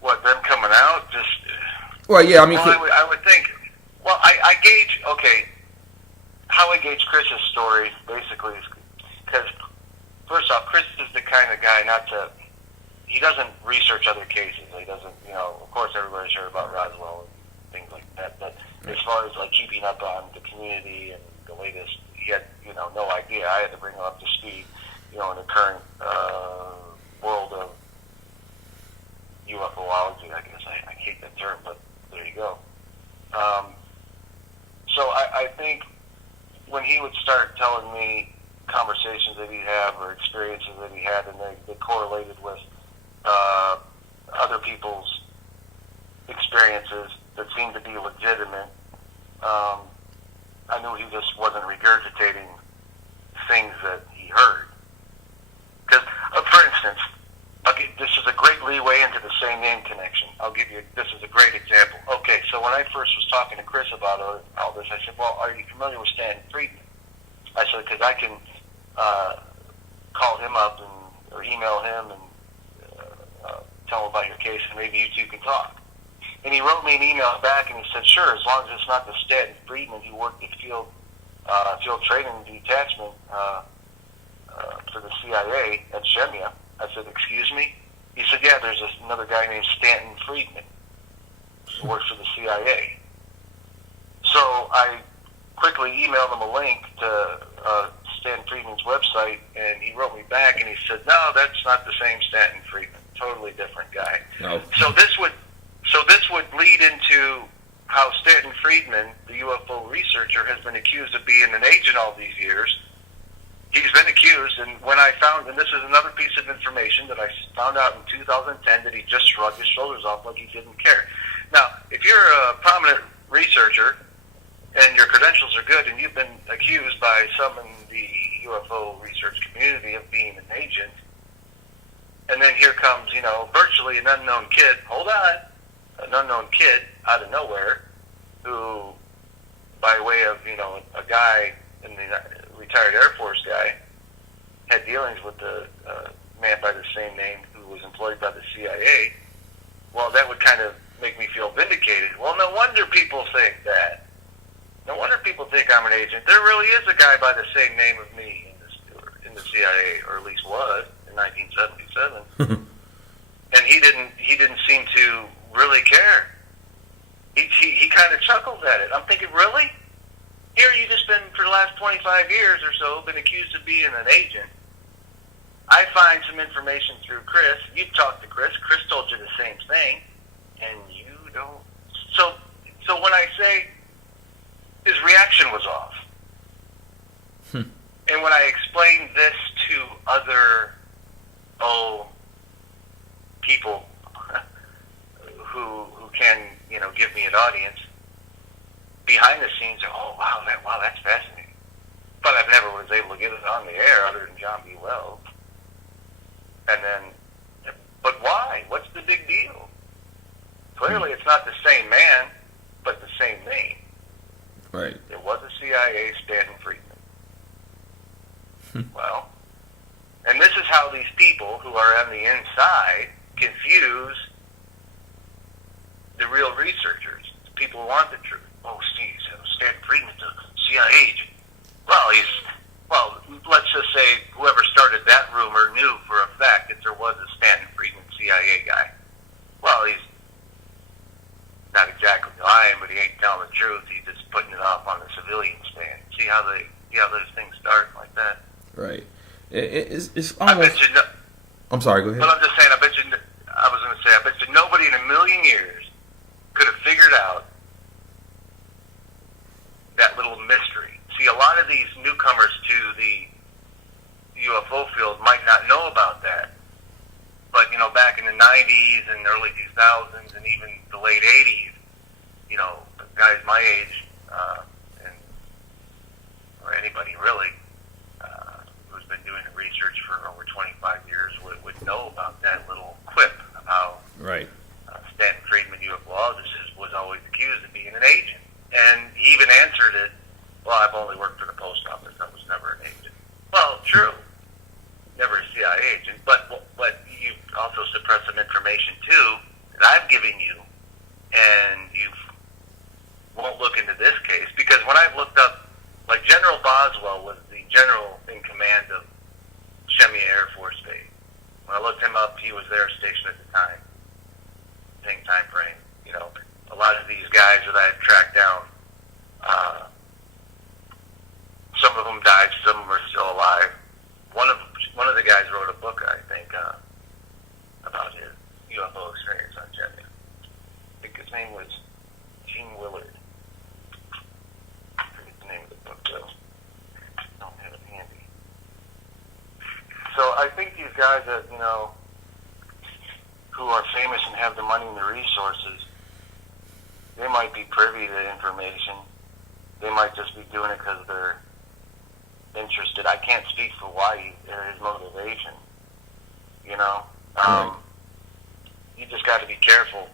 what, them coming out? Just, well, yeah, I mean, I would think. Well, I gauge. Okay, how I gauge Chris's story basically is because, first off, Chris is the kind of guy he doesn't research other cases. He doesn't, of course, everybody's heard about Roswell and things like that. But as far as like keeping up on the community and the latest, he had, no idea. I had to bring him up to speed, in the current world of ufology. I guess I hate that term, but there you go. So I think when he would start telling me conversations that he'd have or experiences that he had, and they correlated with other people's experiences that seemed to be legitimate, I knew he just wasn't regurgitating things that he heard. Because, for instance, this is a great leeway into the same name connection. This is a great example. Okay, so when I first was talking to Chris about all this, I said, well, are you familiar with Stanton Friedman? I said, because I can call him up or email him and tell him about your case, and maybe you two can talk. And he wrote me an email back, and he said, sure, as long as it's not the Stanton Friedman who worked at field training detachment for the CIA at Shemya. I said, excuse me? He said, yeah, there's another guy named Stanton Friedman who works for the CIA. So I quickly emailed him a link to Stanton Friedman's website, and he wrote me back, and he said, no, that's not the same Stanton Friedman. Totally different guy. No. So this would So this would lead into how Stanton Friedman, the UFO researcher, has been accused of being an agent all these years. He's been accused, and when I found, and this is another piece of information that I found out in 2010, that he just shrugged his shoulders off like he didn't care. Now, if you're a prominent researcher and your credentials are good and you've been accused by some in the UFO research community of being an agent, and then here comes, virtually an unknown kid, an unknown kid out of nowhere who, by way of, a guy in the retired Air Force guy, had dealings with a man by the same name who was employed by the CIA, well, that would kind of make me feel vindicated. Well, no wonder people think that. No wonder people think I'm an agent. There really is a guy by the same name of me in the CIA, or at least was, in 1977. And he didn't seem to really care. He kind of chuckles at it. I'm thinking, really? Here you just been, for the last 25 years or so, been accused of being an agent. I find some information through Chris. You've talked to Chris. Chris told you the same thing, and you don't. So when I say his reaction was off, and when I explained this to other people who can give me an audience behind the scenes, wow, that's fascinating. But I've never was able to get it on the air other than John B. Wells. And then, but why? What's the big deal? Clearly, it's not the same man, but the same name. Right. It was a CIA Stanton Friedman. Well, and this is how these people who are on the inside confuse the real researchers, the people who want the truth. Oh, Steve, Stanton Friedman's a CIA agent. Well, let's just say whoever started that rumor knew for a fact that there was a Stanton Friedman CIA guy. Well, he's not exactly lying, but he ain't telling the truth. He's just putting it off on the civilian stand. See how those things start like that? Right. It's almost. I bet you I'm sorry. Go ahead. But I'm just saying. I bet you nobody in a million years could have figured out that little mystery. See, a lot of these newcomers to the UFO field might not know about that. But, back in the 90s and early 2000s and even the late 80s, guys my age, or anybody really, who's been doing the research for over 25 years would know about that little quip of how right. Stanton Friedman, ufologist, was always accused of being an agent. And he even answered it, well, I've only worked for the post office. I was never an agent. Well, true. Never a CIA agent. But you also suppressed some information, too, that I've given you, and you won't look into this case. Because when I've looked up, like General Boswell was the general in command of Shemya Air Force Base. When I looked him up, he was there stationed at the time. Same time frame. A lot of these guys that I had tracked down, some of them died, some of them are still alive. One of the guys wrote a book, I think, about his UFO experience on Shemya. I think his name was Gene Willard. I forget the name of the book, though. I don't have it handy. So I think these guys that, who are famous and have the money and the resources, they might be privy to information. They might just be doing it because they're interested. I can't speak for why his motivation. You just got to be careful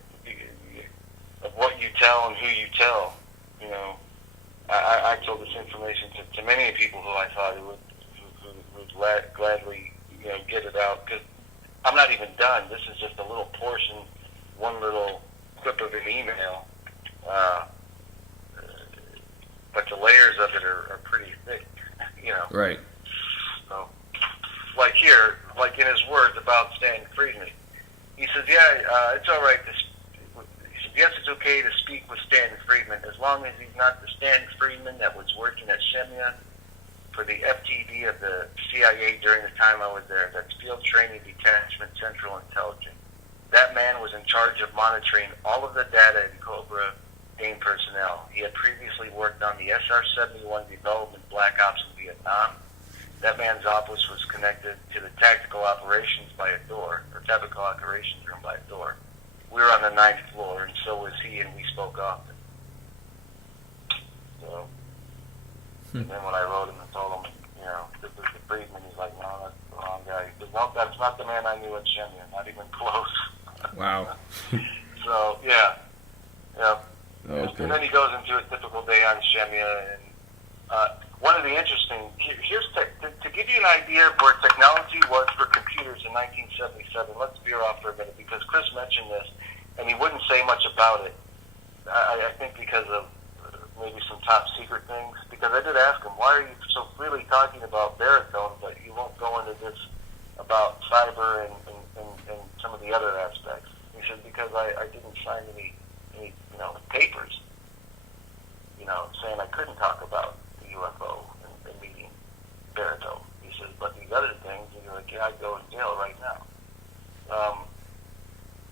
of what you tell and who you tell. I told this information to many people who I thought who would gladly get it out, because I'm not even done. This is just a little portion, one little clip of an email. But the layers of it are pretty thick, Right. So, like here, like in his words about Stanton Friedman, he says, it's all right. He said, yes, it's okay to speak with Stanton Friedman as long as he's not the Stanton Friedman that was working at Shemya for the FTD of the CIA during the time I was there. That's Field Training Detachment Central Intelligence. That man was in charge of monitoring all of the data in Cobra AIM personnel. He had previously worked on the SR-71 development Black Ops in Vietnam. That man's office was connected to the tactical operations by a door, or tactical operations room by a door. We were on the 9th floor, and so was he, and we spoke often. So, and then when I wrote him and told him, this is the Friedman, he's like, no, that's the wrong guy. He said, no, that's not the man I knew at Shemya, not even close. Wow. So, yeah. Okay. And then he goes into a typical day on Shemya, and one of the interesting, to give you an idea of where technology was for computers in 1977, let's veer off for a minute, because Chris mentioned this, and he wouldn't say much about it, I think because of maybe some top secret things, because I did ask him, why are you so freely talking about baritone, but you won't go into this about cyber and some of the other aspects? He said, because I didn't sign any papers, saying I couldn't talk about the UFO and meeting baritone. He says, but these other things, and you're like, yeah, I'd go in jail right now.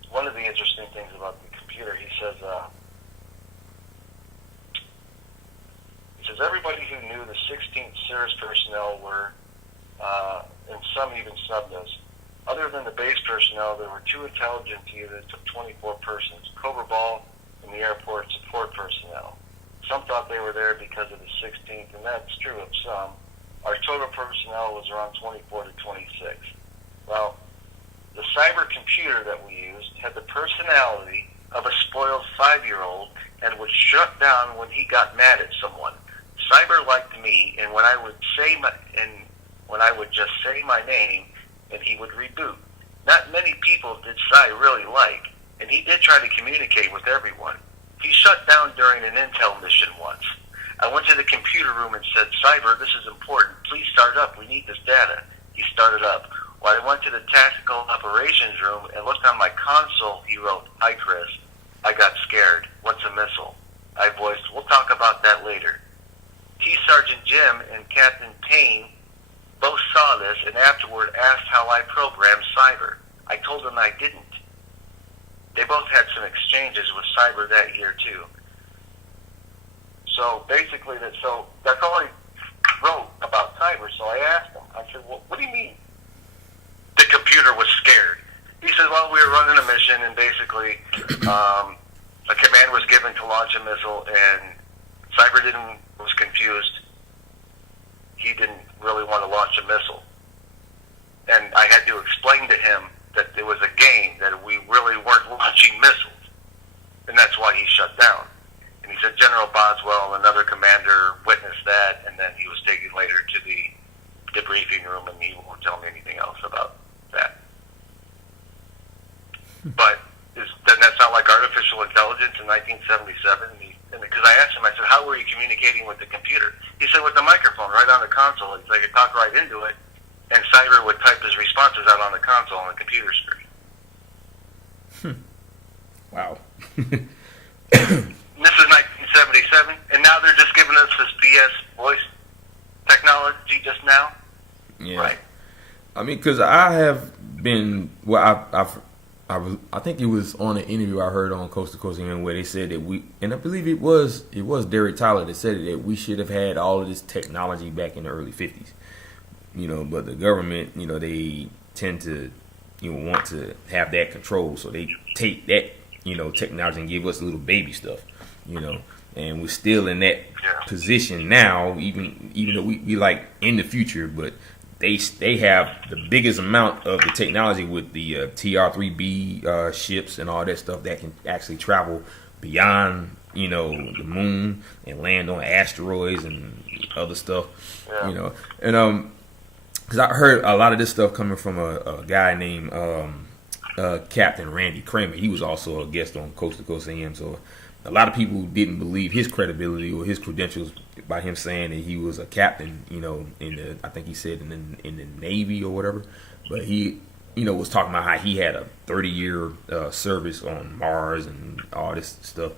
One of the interesting things about the computer, he says everybody who knew the 16th Cirrus personnel were, and some even subbed us. Other than the base personnel, there were 2 intelligence units of 24 persons, Cobra Ball and the airport support personnel. Some thought they were there because of the 16th, and that's true of some. Our total personnel was around 24 to 26. Well, the cyber computer that we used had the personality of a spoiled 5-year-old and would shut down when he got mad at someone. Cyber liked me, and when I would just say my name, and he would reboot. Not many people did Cy really like, and he did try to communicate with everyone. He shut down during an intel mission once. I went to the computer room and said, Cyber, this is important. Please start up. We need this data. He started up. While I went to the tactical operations room and looked on my console, he wrote, Hi, Chris. I got scared. What's a missile? I voiced, we'll talk about that later. T. Sergeant Jim and Captain Payne both saw this and afterward asked how I programmed Cyber. I told them I didn't. They both had some exchanges with Cyber that year, too. So basically, that's all he wrote about Cyber. So I asked him, I said, well, what do you mean the computer was scared? He said, well, we were running a mission, and basically a command was given to launch a missile, and Cyber was confused. He didn't really want to launch a missile. And I had to explain to him that there was a game, that we really weren't launching missiles. And that's why he shut down. And he said General Boswell, another commander, witnessed that, and then he was taken later to the debriefing room, and he won't tell me anything else about that. But doesn't that sound like artificial intelligence in 1977? Because I asked him, I said, how were you communicating with the computer? He said, with the microphone right on the console. He's like, I could talk right into it, and Cyber would type his responses out on the console on the computer screen. Wow. This is 1977, and now they're just giving us this BS voice technology just now? Yeah. Right. I mean, because I have been, I think it was on an interview I heard on Coast to Coast where they said that and I believe it was Derek Tyler that said that we should have had all of this technology back in the early 50s. But the government, they tend to, want to have that control. So they take that, technology and give us little baby stuff, and we're still in that position now, even though we like in the future, but they have the biggest amount of the technology with the TR-3B ships and all that stuff that can actually travel beyond, the moon and land on asteroids and other stuff, and because I heard a lot of this stuff coming from a guy named Captain Randy Kramer. He was also a guest on Coast to Coast AM, so a lot of people didn't believe his credibility or his credentials by him saying that he was a captain, I think he said in the Navy or whatever. But he, was talking about how he had a 30-year service on Mars and all this stuff.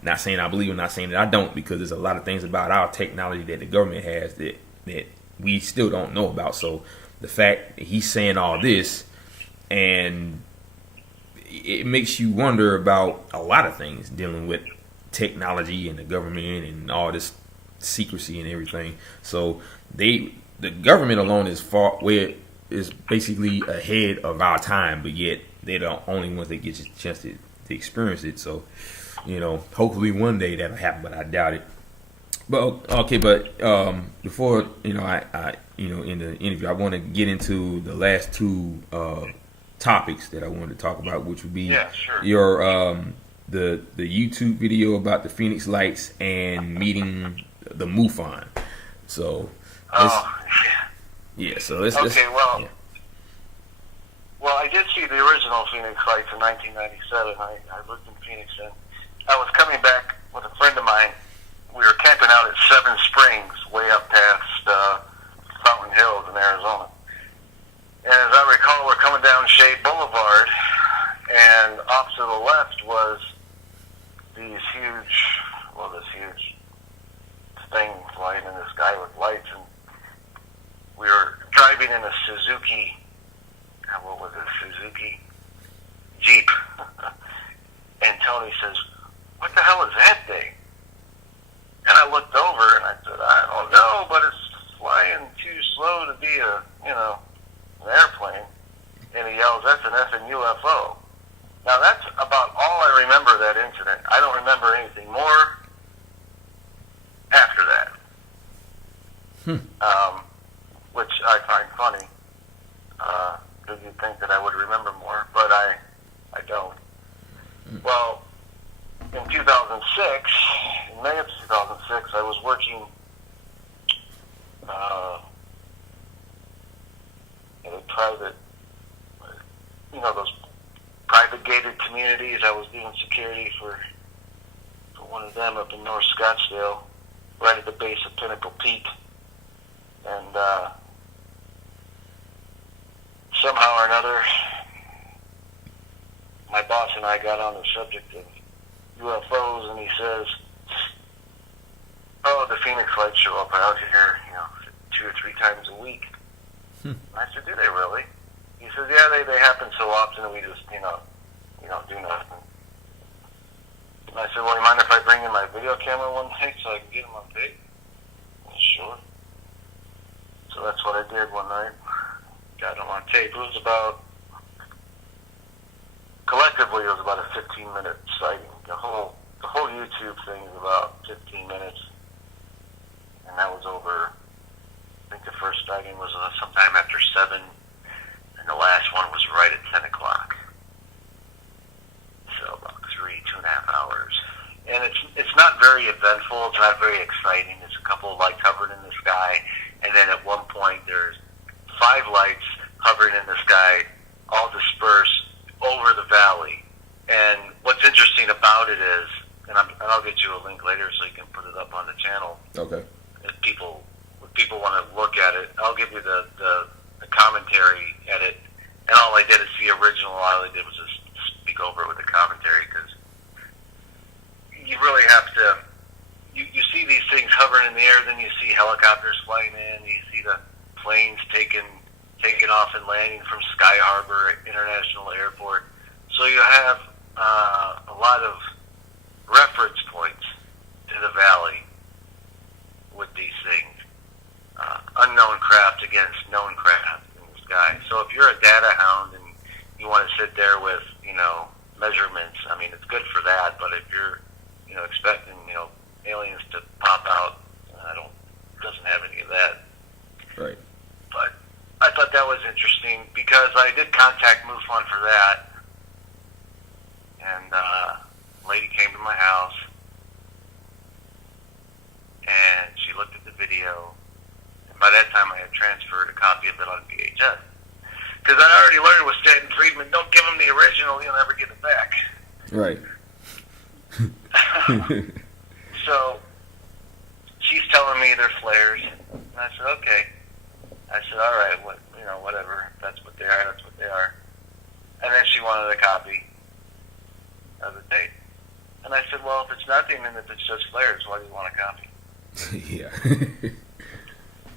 Not saying I believe, not saying that I don't, because there's a lot of things about our technology that the government has that we still don't know about. So the fact that he's saying all this, and it makes you wonder about a lot of things dealing with technology and the government and all this secrecy and everything. So the government alone is basically ahead of our time, but yet they're the only ones that get a chance to experience it. So, hopefully one day that'll happen, but I doubt it. But okay, before I in the interview, I want to get into the last two topics that I wanted to talk about, which would be your the YouTube video about the Phoenix Lights and meeting the MUFON. So so let's well, I did see the original Phoenix Lights in 1997. I lived in Phoenix, and I was coming back with a friend of mine. We were camping out at Seven Springs, way up past Fountain Hills in Arizona. And as I recall, we're coming down Shea Boulevard, and off to the left was this huge thing flying in the sky with lights, and we were driving in a Suzuki Jeep, and Tony says, "What the hell is that thing?" And I looked over and I said, "I don't know, but it's flying too slow to be an airplane." And he yells, "That's an effing UFO." Now that's about all I remember that incident. I don't remember anything more after that, which I find funny. Because you'd think that I would remember more, but I don't. Well, in 2006, in May of 2006, I was working in a private, those private gated communities. I was doing security for one of them up in North Scottsdale, right at the base of Pinnacle Peak. And somehow or another, my boss and I got on the subject of UFOs, and he says, "Oh, the Phoenix Lights show up out here, 2 or 3 times a week." I said, "Do they really?" He says, "Yeah, they happen so often that we just, do nothing." And I said, "Well, you mind if I bring in my video camera one night so I can get them on tape?" Well, sure. So that's what I did one night. Got them on tape. Collectively, it was about a 15-minute sighting. The whole YouTube thing is about 15 minutes, and that was over. I think the first sighting was sometime after 7, and the last one was right at 10 o'clock. So about 2.5 hours. And it's not very eventful. It's not very exciting. There's a couple of lights hovering in the sky, and then at one point there's 5 lights hovering in the sky, all dispersed over the valley. And what's interesting about it is, and I'll get you a link later so you can put it up on the channel. Okay. If people want to look at it, I'll give you the commentary at it. And all I did is the original. All I did was just speak over it with the commentary, because you really have to. You see these things hovering in the air, then you see helicopters flying in, you see the planes taking off and landing from Sky Harbor International Airport. So you have a lot of reference points to the valley with these things. Unknown craft against known craft in the sky. So if you're a data hound and you want to sit there with, measurements, I mean, it's good for that, but if you're, expecting, aliens to pop out, doesn't have any of that. Right. But I thought that was interesting because I did contact MUFON for that, and a lady came to my house, and she looked at the video, and by that time I had transferred a copy of it on VHS. Because I already learned with Stanton Friedman, don't give him the original, you'll never get it back. Right. So she's telling me they're flares, and I said, okay. I said, all right, whatever. If that's what they are, that's what they are. And then she wanted a copy of the tape. And I said, well, if it's nothing and if it's just flares, why do you want a copy? Yeah.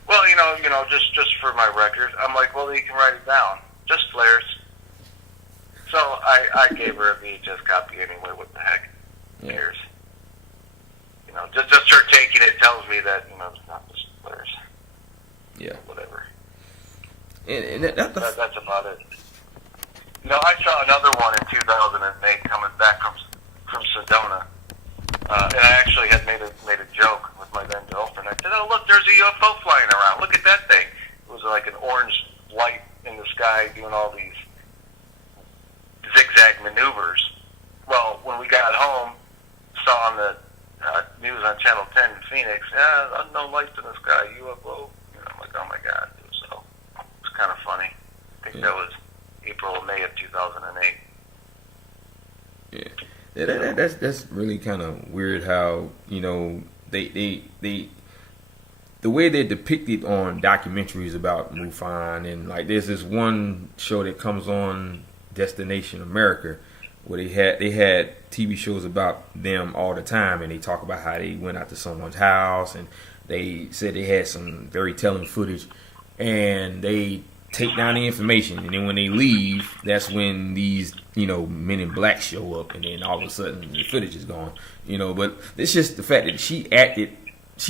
Well, just for my record, I'm like, well, you can write it down. Just flares. So I gave her a VHS copy anyway. What the heck? Who cares? You know, just her taking it tells me that, you know, it's not the players. Yeah. Whatever. And that's about it. You know, I saw another one in 2008 coming back from Sedona. And I actually had made a joke with my then girlfriend. I said, "Oh, look, there's a UFO flying around. Look at that thing." It was like an orange light in the sky doing all these zigzag maneuvers. Well, when we got home, saw on the news on Channel 10 in Phoenix, unknown lights in the sky, UFO. You know, I'm like, oh my God. So it's kind of funny. I think that was April or May of 2008. Yeah, that's really kind of weird how, you know, they the way they're depicted on documentaries about MUFON, and like there's this one show that comes on, Destination America, where they had TV shows about them all the time, and they talk about how they went out to someone's house, and they said they had some very telling footage, and they take down the information, and then when they leave, that's when these, you know, men in black show up, and then all of a sudden the footage is gone, you know. But it's just the fact that she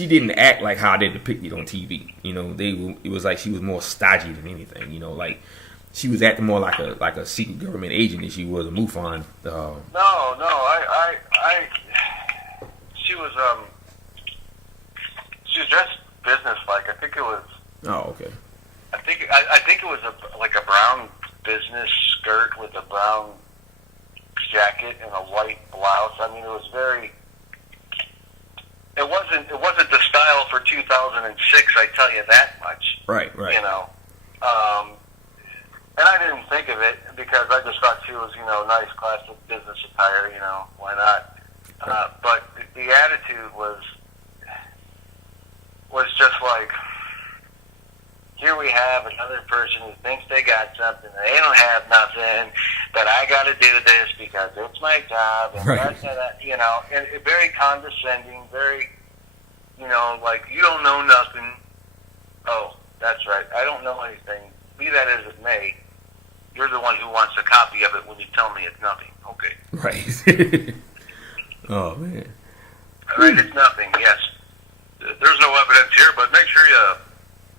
didn't act like how they depicted on TV, you know. It was like she was more stodgy than anything, you know, like she was acting more like a secret government agent than she was a MUFON. No, she was dressed business-like. I think it was. Oh, okay. I think it was like a brown business skirt with a brown jacket and a white blouse. I mean, it was very. It wasn't the style for 2006. I tell you that much. Right. You know, and I didn't think of it because I just thought she was, you know, nice classic business attire. You know, why not? But the attitude was just like, here we have another person who thinks they got something, they don't have nothing, but I got to do this because it's my job, and right. You know, and very condescending, very, you know, like, you don't know nothing. Oh, that's right, I don't know anything. Be that as it may, you're the one who wants a copy of it when you tell me it's nothing. Okay. Right. Oh, man. All right, it's nothing, yes. There's no evidence here, but make sure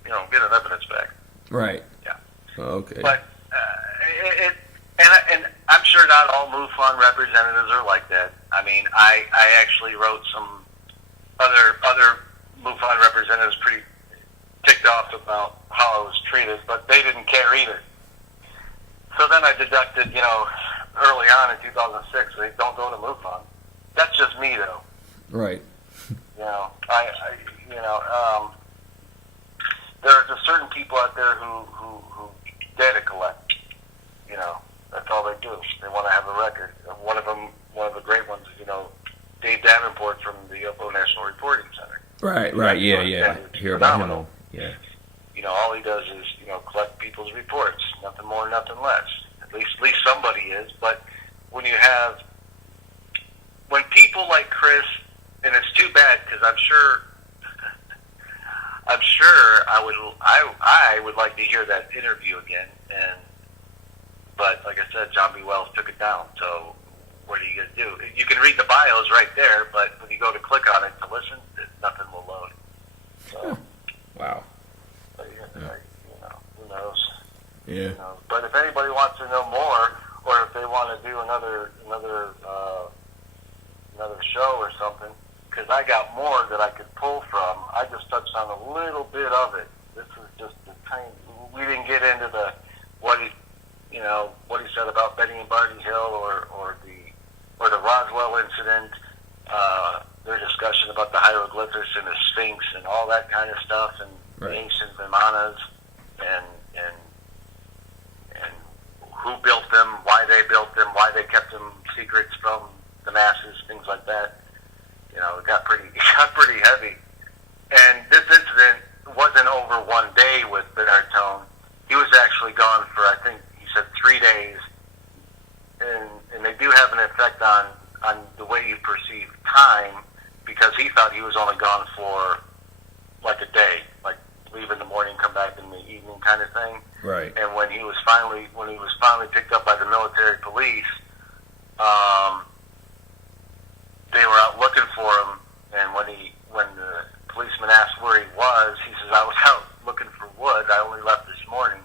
you know, get an evidence back. Right. Yeah. Okay. But and I'm sure not all MUFON representatives are like that. I mean, I actually wrote some other MUFON representatives pretty ticked off about how I was treated, but they didn't care either. So then I deducted, you know, early on in 2006, they don't go to MUFON. That's just me, though. Right. You know, there's a certain people out there who data collect. You know, that's all they do. They want to have a record. One of the great ones is, you know, Dave Davenport from the UFO National Reporting Center. Right. Yeah. I hear about him. Yeah. You know, all he does is, you know, collect people's reports. Nothing more, nothing less. At least somebody is. But when people like Chris, and it's too bad because I'm sure I would like to hear that interview again, but like I said, John B. Wells took it down. So what are you going to do? You can read the bios right there, but when you go to click on it to listen, nothing will load. So, wow. But, you know, who knows? Yeah. Who knows? But if anybody wants to know more, or if they want to do another show or something, because I got more that I could pull from. I just touched on a little bit of it. This is just the tiny. We didn't get into what he said about Betty and Barney Hill or the Roswell incident. Their discussion about the hieroglyphics and the Sphinx and all that kind of stuff, and right. the ancient Vimanas and who built them, why they built them, why they kept them secrets from the masses, things like that. You know, it got pretty heavy. And this incident wasn't over one day with Bernard Tone. He was actually gone for, I think he said, 3 days. And they do have an effect on the way you perceive time, because he thought he was only gone for like a day. Like leave in the morning, come back in the evening kind of thing. Right. And when he was finally picked up by the military police, they were out looking for him. And when the policeman asked where he was, he says, "I was out looking for wood. I only left this morning."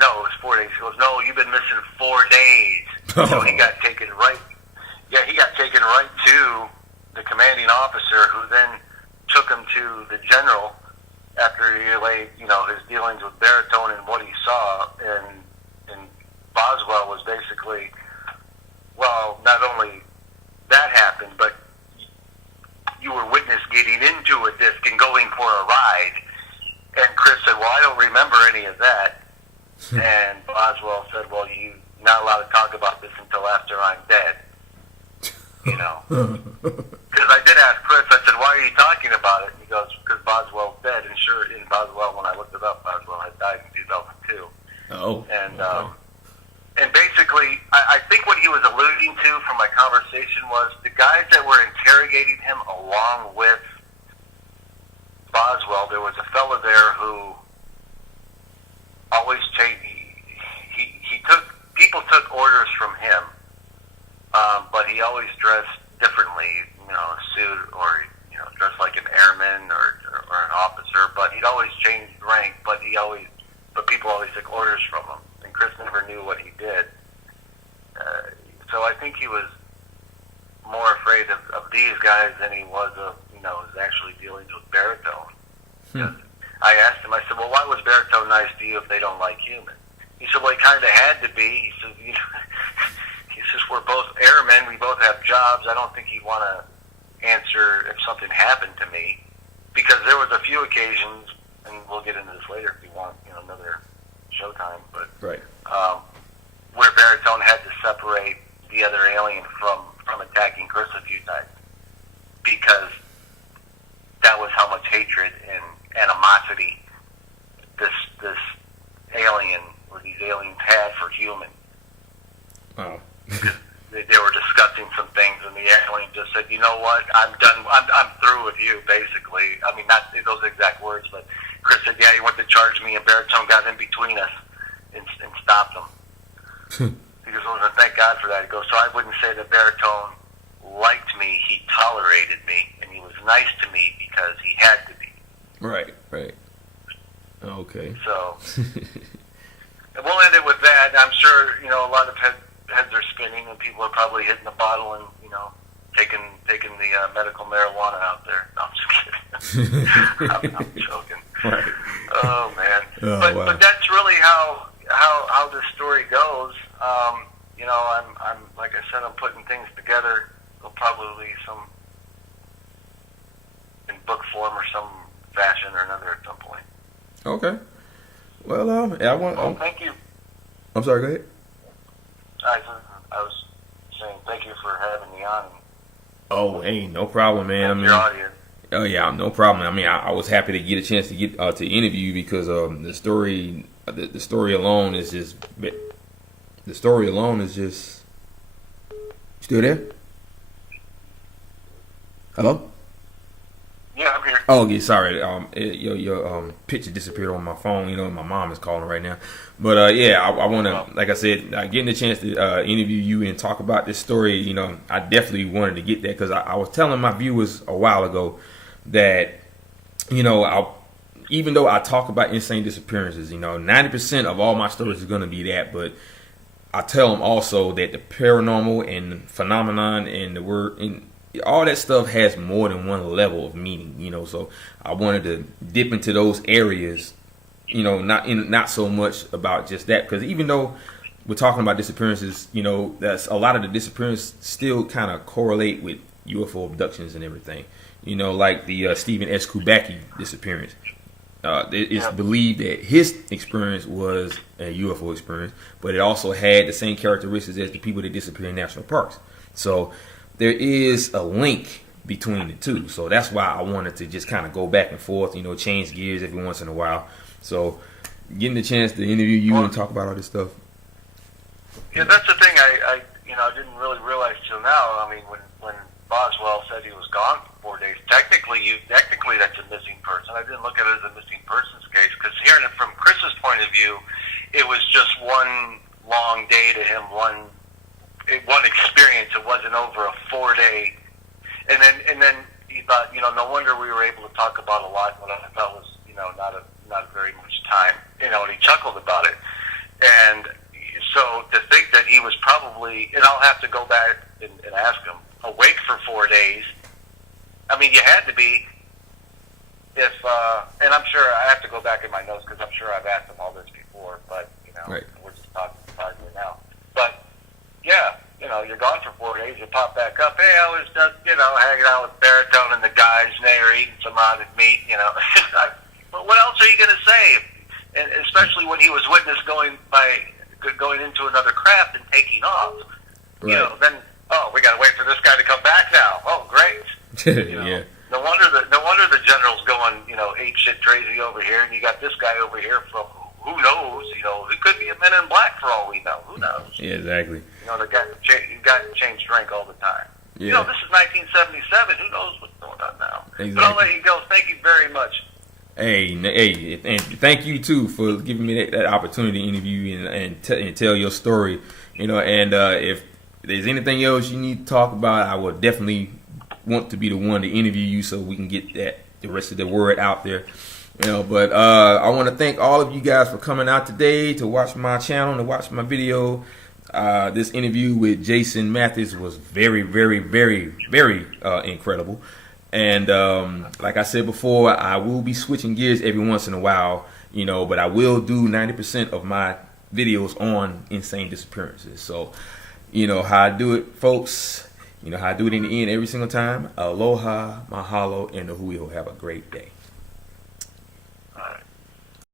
No, it was 4 days. He goes, "No, you've been missing 4 days." So he got taken right. Yeah, he got taken right to the commanding officer, who then took him to the general after he laid, his dealings with Baritone and what he saw. And Boswell was basically, well, not only that happened, but you were witness getting into a disc and going for a ride. And Chris said, "Well, I don't remember any of that." And Boswell said, "Well, you're not allowed to talk about this until after I'm dead." Because I did ask Chris, I said, "Why are you talking about it?" And he goes, "Because Boswell's dead." And sure, in Boswell, when I looked it up, Boswell had died in 2002. Oh. And basically, I think what he was alluding to from my conversation was the guys that were interrogating him along with Boswell. There was a fella there who always people took orders from him, but he always dressed differently, a suit or dressed like an airman or an officer. But he'd always changed rank. But people always took orders from him, and Chris never knew what he did. So I think he was more afraid of these guys than he was of his actually dealings with Baritone. I asked him, I said, "Well, why was Baritone nice to you if they don't like humans?" He said, "Well, he kind of had to be." He says, he says, "We're both airmen. We both have jobs. I don't think he'd want to answer if something happened to me." Because there was a few occasions, and we'll get into this later if you want, another showtime, but right. Where Baritone had to separate the other alien from attacking Chris a few times, because that was how much hatred and animosity this alien or these aliens had for humans. Oh. They were discussing some things, and the alien just said, "You know what? I'm done. I'm through with you." Basically, I mean, not those exact words, but Chris said, "Yeah, he went to charge me, and Baritone got in between us and stopped him." He goes, "Oh, thank God for that." He goes, "So I wouldn't say that Baritone liked me. He tolerated me, and he was nice to me because he had to be." Right. Okay. So, and we'll end it with that. I'm sure a lot of heads are spinning, and people are probably hitting the bottle and taking the medical marijuana out there. No, I'm just kidding. I'm joking. Right. Oh man. Oh, but that's really how this story goes. I'm like I said, I'm putting things together. There'll probably be some in book form or some fashion or another at some point. Okay. Well, yeah, Well, thank you. I'm sorry. Go ahead. I was saying thank you for having me on. Oh, hey, no problem, man. Your audience. Oh yeah, no problem. I mean, I was happy to get a chance to get to interview you because the story alone is just. The story alone is just. Still there? Hello? Yeah, I'm here. Oh, yeah, sorry. Your picture disappeared on my phone. My mom is calling right now. But yeah, I want to, like I said, getting the chance to interview you and talk about this story. I definitely wanted to get that because I was telling my viewers a while ago that, even though I talk about insane disappearances, 90% of all my stories is going to be that, but I tell them also that the paranormal and phenomenon and the word and all that stuff has more than one level of meaning, so I wanted to dip into those areas, not so much about just that, because even though we're talking about disappearances, that's a lot of the disappearances still kind of correlate with UFO abductions and everything, like the Stephen S. Kubacki disappearance. It's believed that his experience was a UFO experience, but it also had the same characteristics as the people that disappear in national parks. So there is a link between the two. So that's why I wanted to just kind of go back and forth, change gears every once in a while. So getting the chance to interview you and talk about all this stuff. Yeah, that's the thing I didn't really realize till now. I mean, when Boswell said he was gone for 4 days. Technically that's a missing person. I didn't look at it as a missing persons case because hearing it from Chris's point of view, it was just one long day to him, one experience. It wasn't over a 4-day. And then he thought, no wonder we were able to talk about a lot what I thought was, not very much time. And he chuckled about it. And so to think that he was probably, and I'll have to go back and ask him, awake for 4 days. I mean, you had to be. And I'm sure I have to go back in my notes because I'm sure I've asked him all this before, but right. We're just talking now. But yeah, you're gone for 4 days. You pop back up. Hey, I was just hanging out with Baritone and the guys, and they were eating some rotted meat. But what else are you going to say? And especially when he was witness going into another craft and taking off. Right. Then we got to wait for this guy to come back now. Oh, great. Yeah. No wonder the general's going, ape shit crazy over here, and you got this guy over here from who knows? It could be a Men in Black for all we know. Who knows? Yeah, exactly. The guy change rank all the time. Yeah. This is 1977. Who knows what's going on now? Exactly. But I'll let you go. Thank you very much. Hey, and thank you too for giving me that opportunity to interview you and tell your story. And if there's anything else you need to talk about, I will definitely want to be the one to interview you so we can get the rest of the word out there. But I want to thank all of you guys for coming out today to watch my channel, to watch my video. This interview with Jason Mathis was very, very, very, very incredible. And like I said before, I will be switching gears every once in a while, but I will do 90% of my videos on insane disappearances. So, how I do it, folks. How I do it in the end every single time. Aloha, mahalo, and a hui. Have a great day.